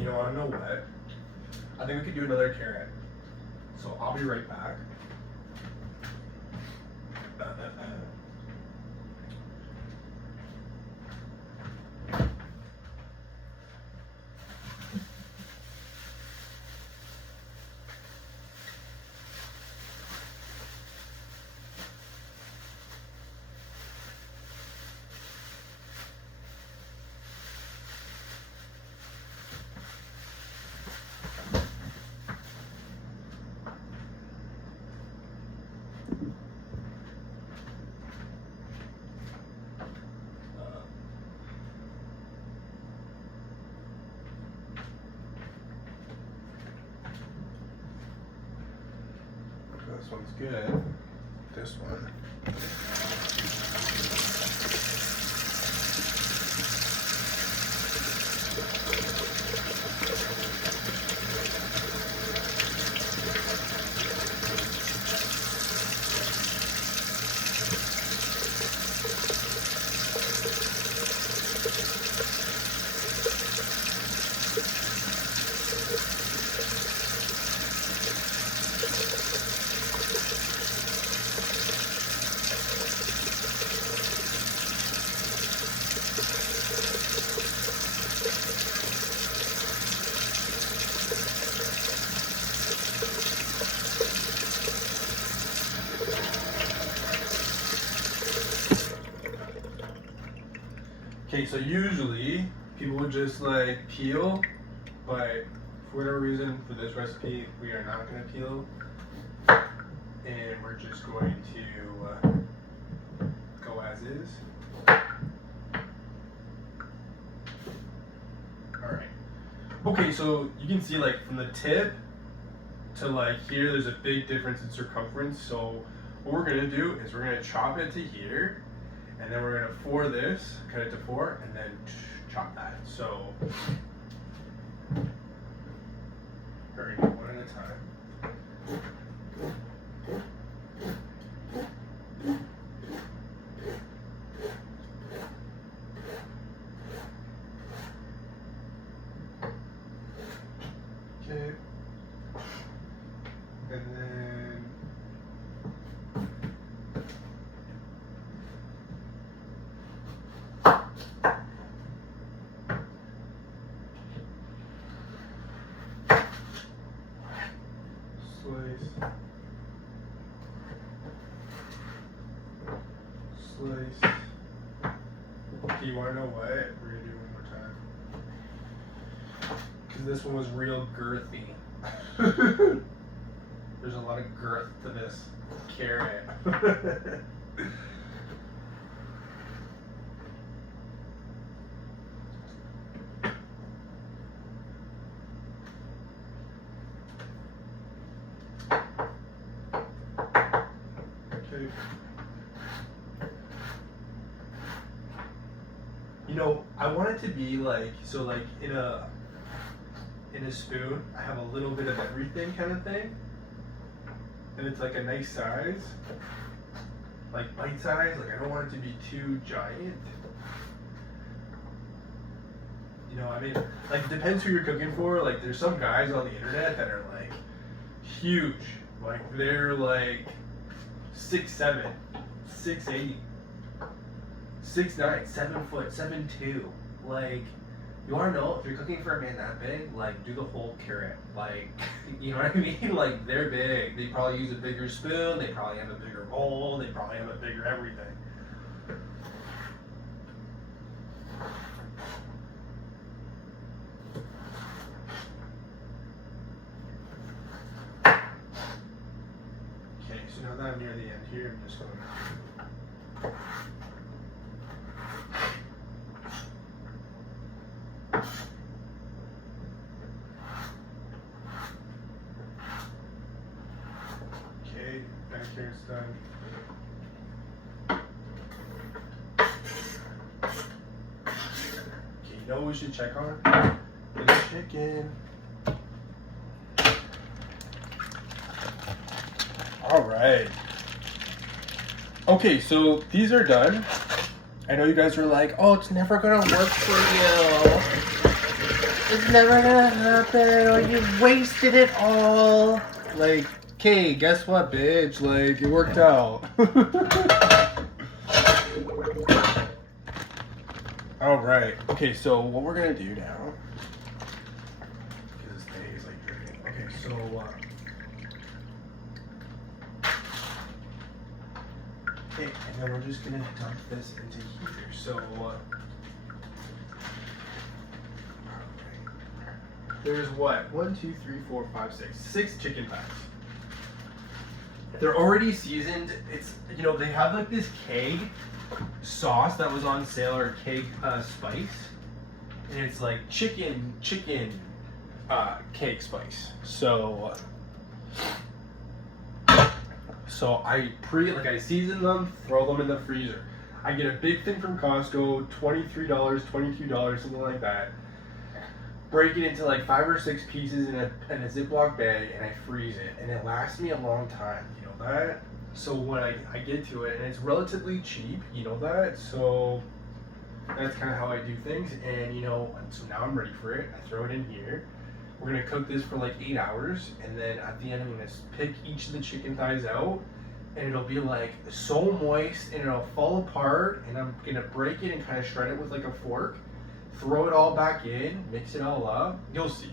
You want to know what? I think we could do another carrot. So I'll be right back. This one's good. This one. Okay, so usually people would just like peel, but for whatever reason, for this recipe, we are not going to peel, and we're just going to go as is. Alright. Okay, so you can see like from the tip to like here, there's a big difference in circumference. So what we're gonna do is we're gonna chop it to here, and then we're gonna for this, cut it to 4, and then chop that. So we're gonna do one at a time. Okay. And then slice. Okay, you wanna know what? We're gonna do it one more time. Because this one was real girthy. There's a lot of girth to this carrot. Okay. You know, I want it to be like, so like in a spoon, I have a little bit of everything kind of thing. And it's like a nice size. Like bite size, like I don't want it to be too giant. You know, I mean, like it depends who you're cooking for. Like there's some guys on the internet that are like huge. Like they're like 6'7", 6'8", 6'9", 7 foot, 7'2". Like, you wanna know if you're cooking for a man that big, like do the whole carrot. Like, you know what I mean? Like they're big. They probably use a bigger spoon, they probably have a bigger bowl, they probably have a bigger everything. Okay, so now that I'm near the end here, I'm just going okay, back here it's done. Okay, you know what we should check on? The chicken. Alright. Okay, so these are done. I know you guys are like, oh, it's never gonna work for you. It's never gonna happen, or you've wasted it all. Like, okay, guess what, bitch? Like, it worked out. Alright, okay, so what we're gonna do now, because this day is like drinking. Okay, so, okay, and then we're just gonna dump this into here. So, there's what? 1, 2, 3, 4, 5, 6. 6 chicken thighs. They're already seasoned. It's, you know, they have like this keg sauce that was on sale, or keg spice. And it's like chicken keg spice. So I I season them, throw them in the freezer. I get a big thing from Costco, $23, $22, something like that. Break it into like 5 or 6 pieces in a Ziploc bag, and I freeze it, and it lasts me a long time. You know that? So when I get to it, and it's relatively cheap, you know that? So that's kind of how I do things. And you know, so now I'm ready for it. I throw it in here. We're gonna cook this for like 8 hours, and then at the end I'm gonna pick each of the chicken thighs out, and it'll be like so moist, and it'll fall apart, and I'm gonna break it and kind of shred it with like a fork, throw it all back in, mix it all up. You'll see.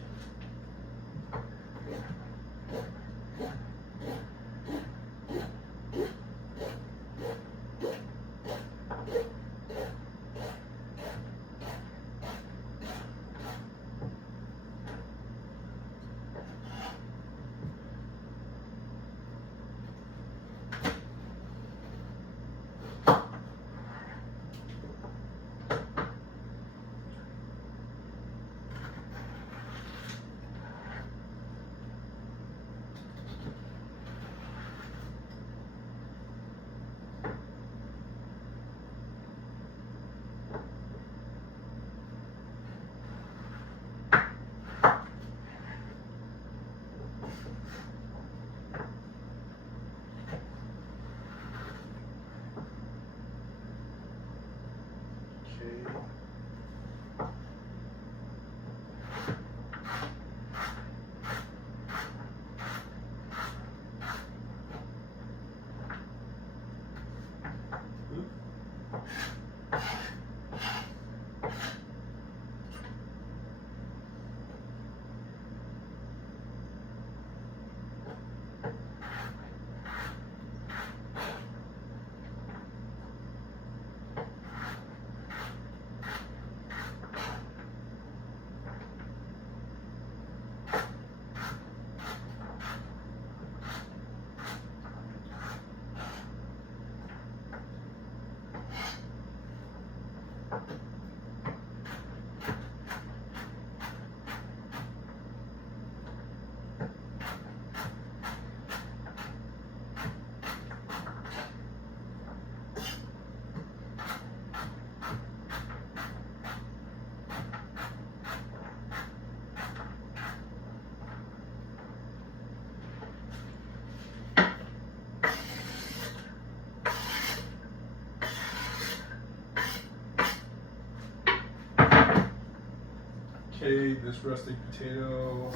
okay, this rustic potato.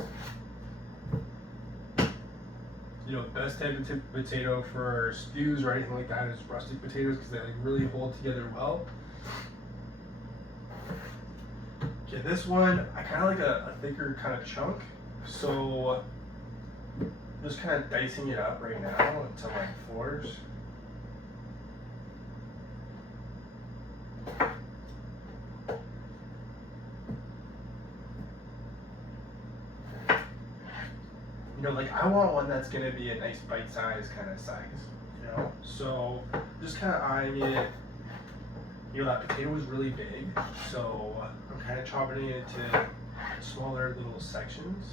You know, the best type of potato for stews or anything like that is rustic potatoes because they like really hold together well. Okay, this one I kind of like a thicker kind of chunk, so I'm just kind of dicing it up right now into like fours. You know, like I want one that's gonna be a nice bite-sized kind of size, you know? So just kind of eyeing it. You know, that potato was really big, so I'm kind of chopping it into smaller little sections.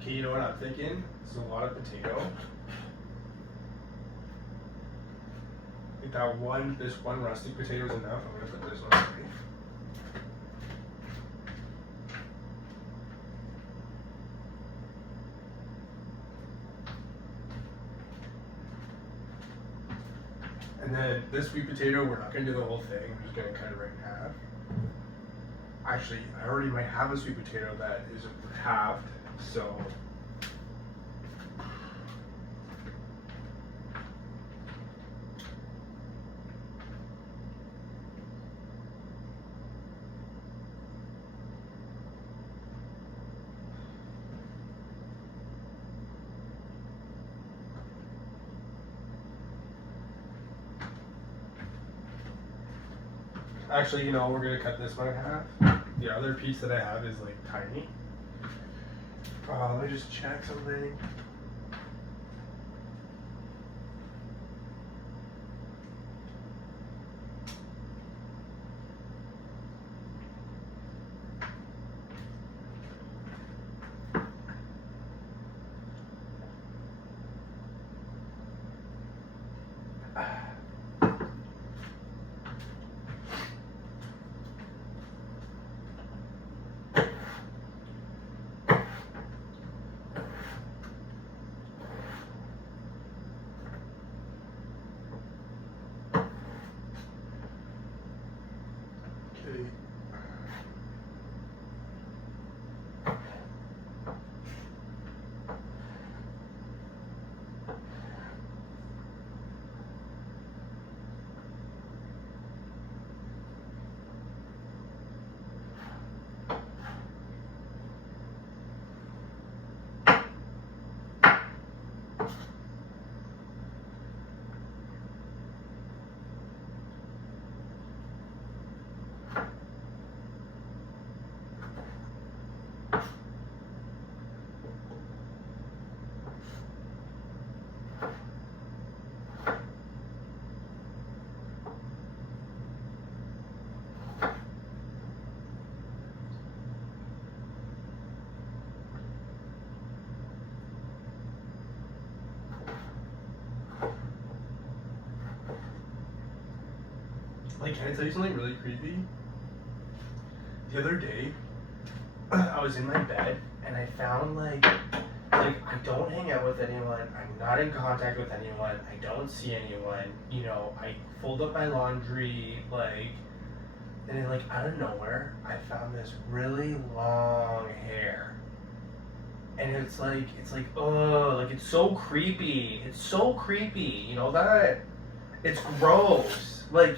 Okay, you know what I'm thinking? It's a lot of potato. I think this one rustic potato is enough. I'm gonna put this one away. And then this sweet potato, we're not gonna do the whole thing. I'm just gonna cut it right in half. Actually, I already might have a sweet potato that is halved. So actually, you know, we're gonna cut this one in half. The other piece that I have is like tiny. Let me just check something. Okay. Like, can I tell you something really creepy? The other day, I was in my bed and I found like I don't hang out with anyone. I'm not in contact with anyone. I don't see anyone. You know, I fold up my laundry, like, and then like out of nowhere, I found this really long hair. And it's like oh, like it's so creepy. It's so creepy. You know that? It's gross. Like,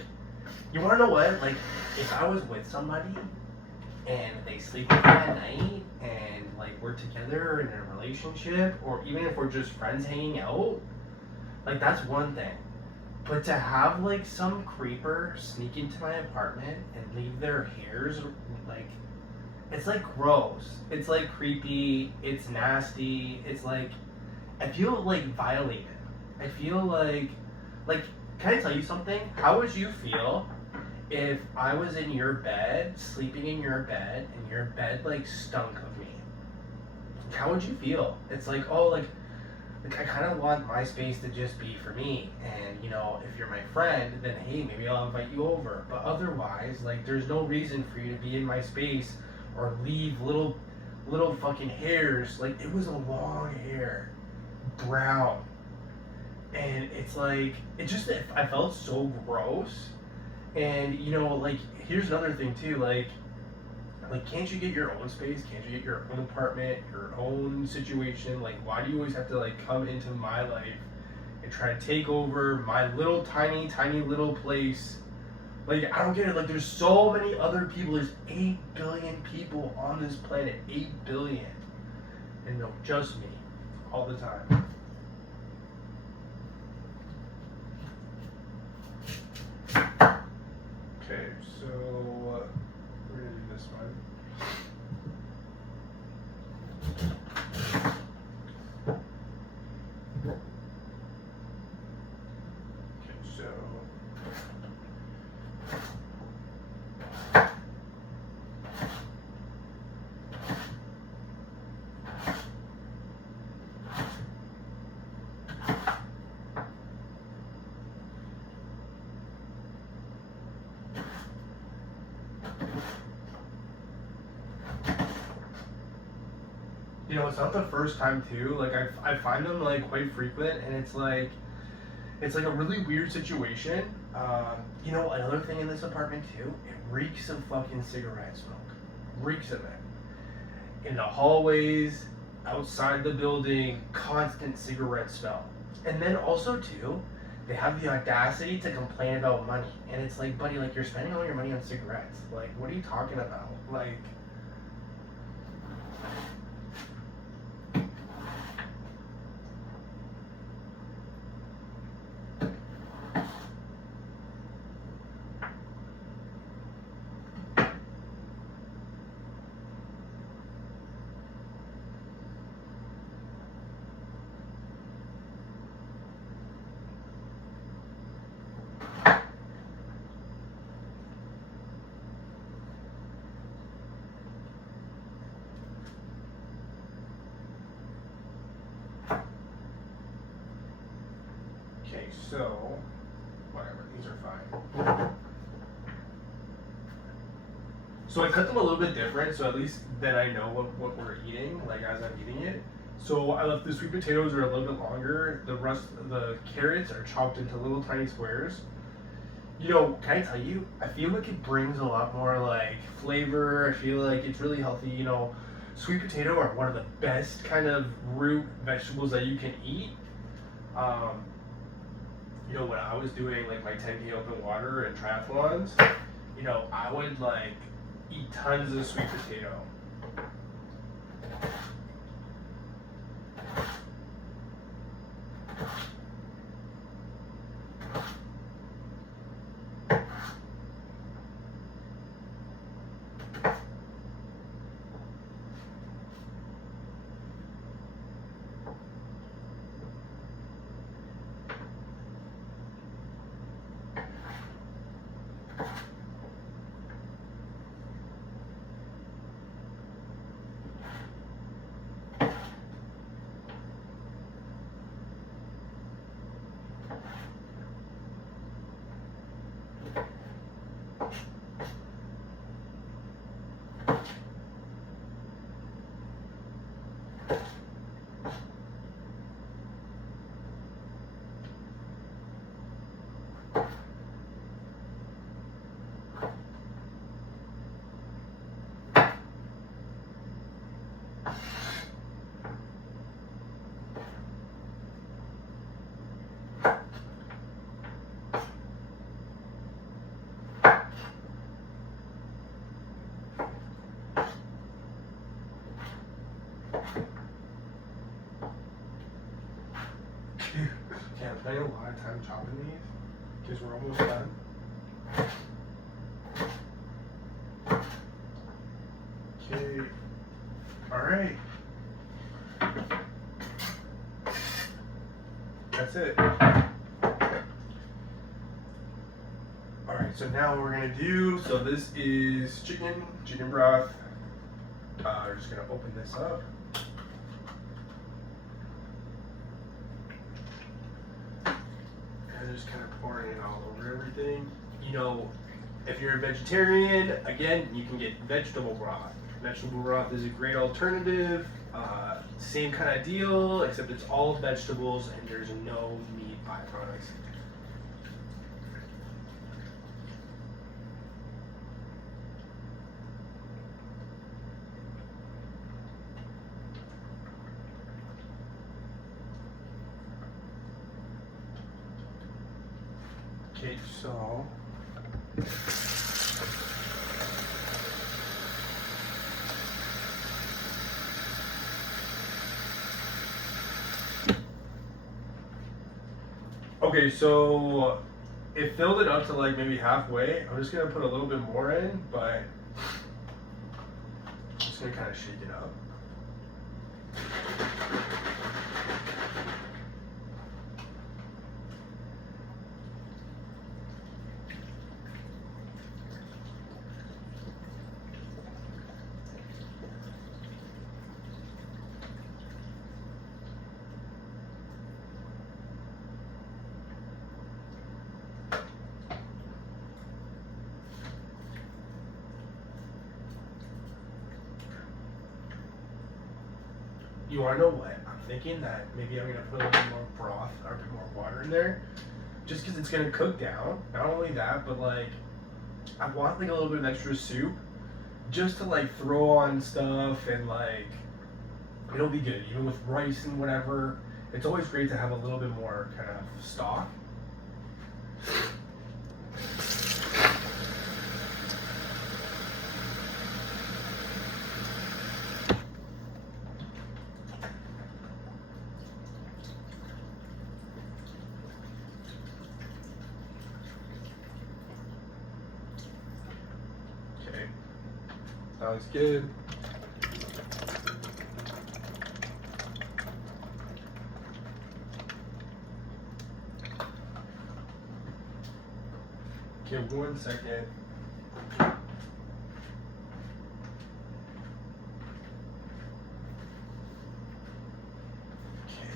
you wanna know what? Like, if I was with somebody and they sleep with me at night and like we're together in a relationship, or even if we're just friends hanging out, like that's one thing. But to have like some creeper sneak into my apartment and leave their hairs, like, it's like gross. It's like creepy. It's nasty. It's like, I feel like violated. I feel like, can I tell you something? How would you feel if I was in your bed, sleeping in your bed, and your bed like stunk of me? How would you feel? It's like, oh, like I kind of want my space to just be for me. And, you know, if you're my friend, then hey, maybe I'll invite you over. But otherwise, like, there's no reason for you to be in my space or leave little fucking hairs. Like, it was a long hair, brown. And it's like, I felt so gross. And, you know, like, here's another thing too, like, can't you get your own space? Can't you get your own apartment, your own situation? Like, why do you always have to, like, come into my life and try to take over my little tiny little place? Like, I don't get it. Like, there's so many other people. There's 8 billion people on this planet. 8 billion. And no, just me. All the time. Okay, so we're gonna do this one. Okay, so you know, it's not the first time too. Like, I find them like quite frequent, and it's like a really weird situation. You know, another thing in this apartment too, it reeks of fucking cigarette smoke. Reeks of it. In the hallways, outside the building, constant cigarette smell. And then also too, they have the audacity to complain about money. And it's like, buddy, like you're spending all your money on cigarettes. Like, what are you talking about? Like, okay, so whatever, these are fine. So I cut them a little bit different, so at least then I know what we're eating, like as I'm eating it. So I left the sweet potatoes are a little bit longer. The carrots are chopped into little tiny squares. You know, can I tell you? I feel like it brings a lot more like flavor. I feel like it's really healthy. You know, sweet potato are one of the best kind of root vegetables that you can eat. You know, when I was doing like my 10K open water and triathlons, you know, I would like eat tons of sweet potato. Yeah, I'm spending a lot of time chopping these because we're almost done. Okay. Alright. That's it. Alright, so now what we're gonna do, so this is chicken broth. We're just gonna open this up. And just kind of pouring it all over everything. You know, if you're a vegetarian, again, you can get vegetable broth. Vegetable broth is a great alternative. Same kind of deal, except it's all vegetables and there's no meat byproducts. Okay, so okay, so it filled it up to like maybe halfway. I'm just gonna put a little bit more in, but I'm just gonna kind of shake it up. You wanna know what? I'm thinking that maybe I'm gonna put a little more broth or a bit more water in there, just because it's gonna cook down. Not only that, but like I want like a little bit of extra soup, just to like throw on stuff and like it'll be good. Even with rice and whatever, it's always great to have a little bit more kind of stock. Okay, that looks good. Okay, 1 second. Okay,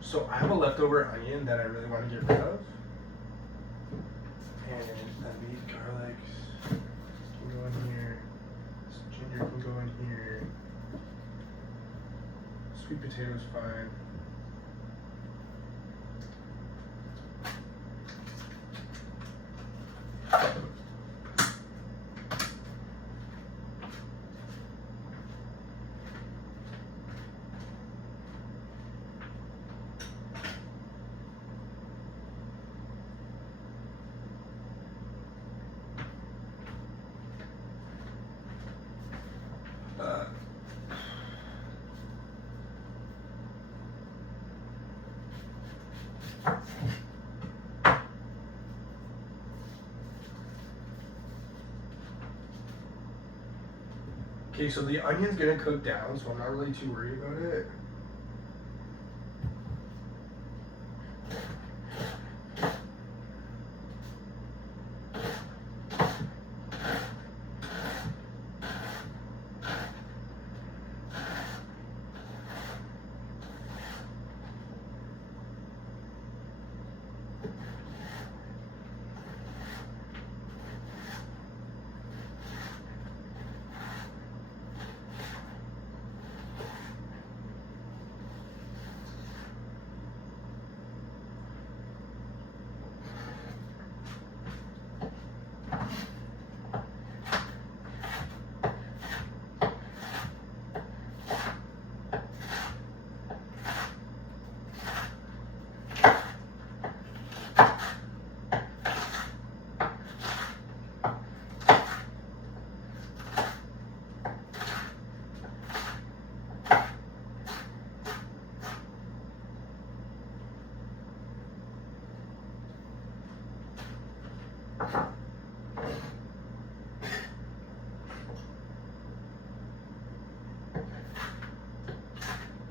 so I have a leftover onion that I really want to get rid of. And these garlics can go in here. This ginger can go in here. Sweet potatoes fine. Okay, so the onion's gonna cook down, so I'm not really too worried about it.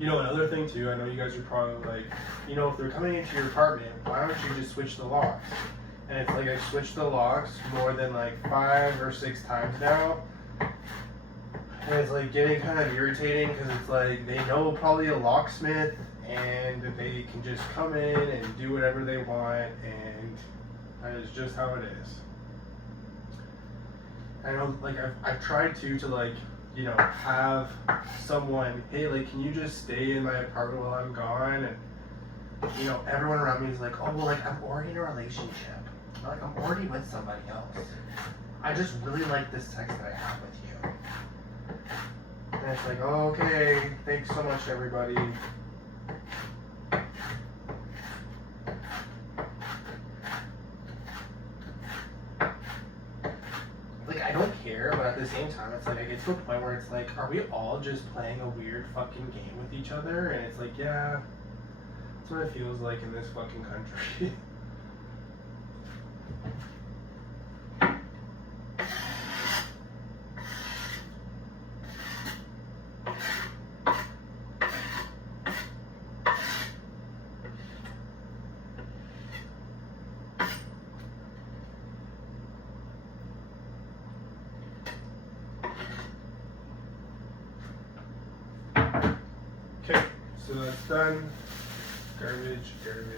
You know, another thing too, I know you guys are probably like, you know, if they're coming into your apartment, why don't you just switch the locks? And it's like I switched the locks more than like 5 or 6 times now. And it's like getting kind of irritating because it's like they know probably a locksmith and they can just come in and do whatever they want, and that is just how it is. I know, like I've tried to like, you know, have someone, hey, like, can you just stay in my apartment while I'm gone? And, you know, everyone around me is like, oh, well, like, I'm already in a relationship. Like, I'm already with somebody else. I just really like this sex that I have with you. And it's like, oh, okay, thanks so much, everybody. Like, I don't care, but at the same time, it's like I get to a point where it's like, are we all just playing a weird fucking game with each other? And it's like, yeah, that's what it feels like in this fucking country. Okay, so that's done. Garbage, garbage.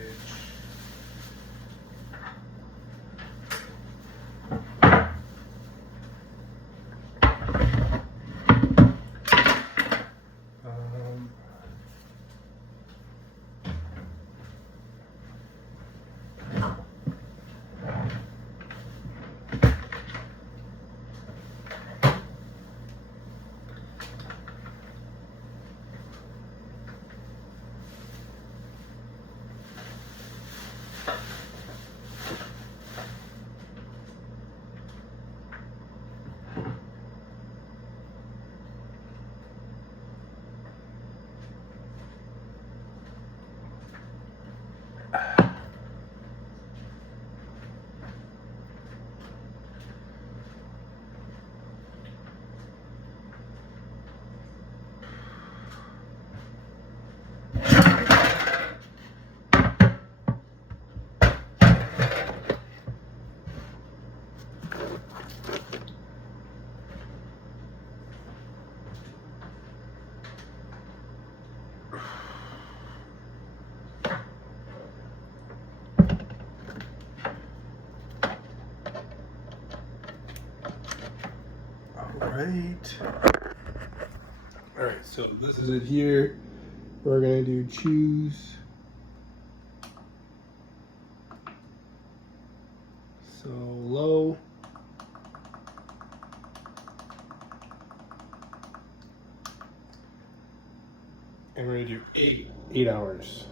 right. Alright, so this is it here. We're gonna do choose. So low. And we're gonna do 8 hours.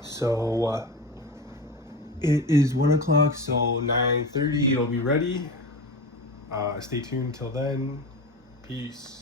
So it is 1 o'clock, so 9:30 it'll be ready. Stay tuned till then. Peace.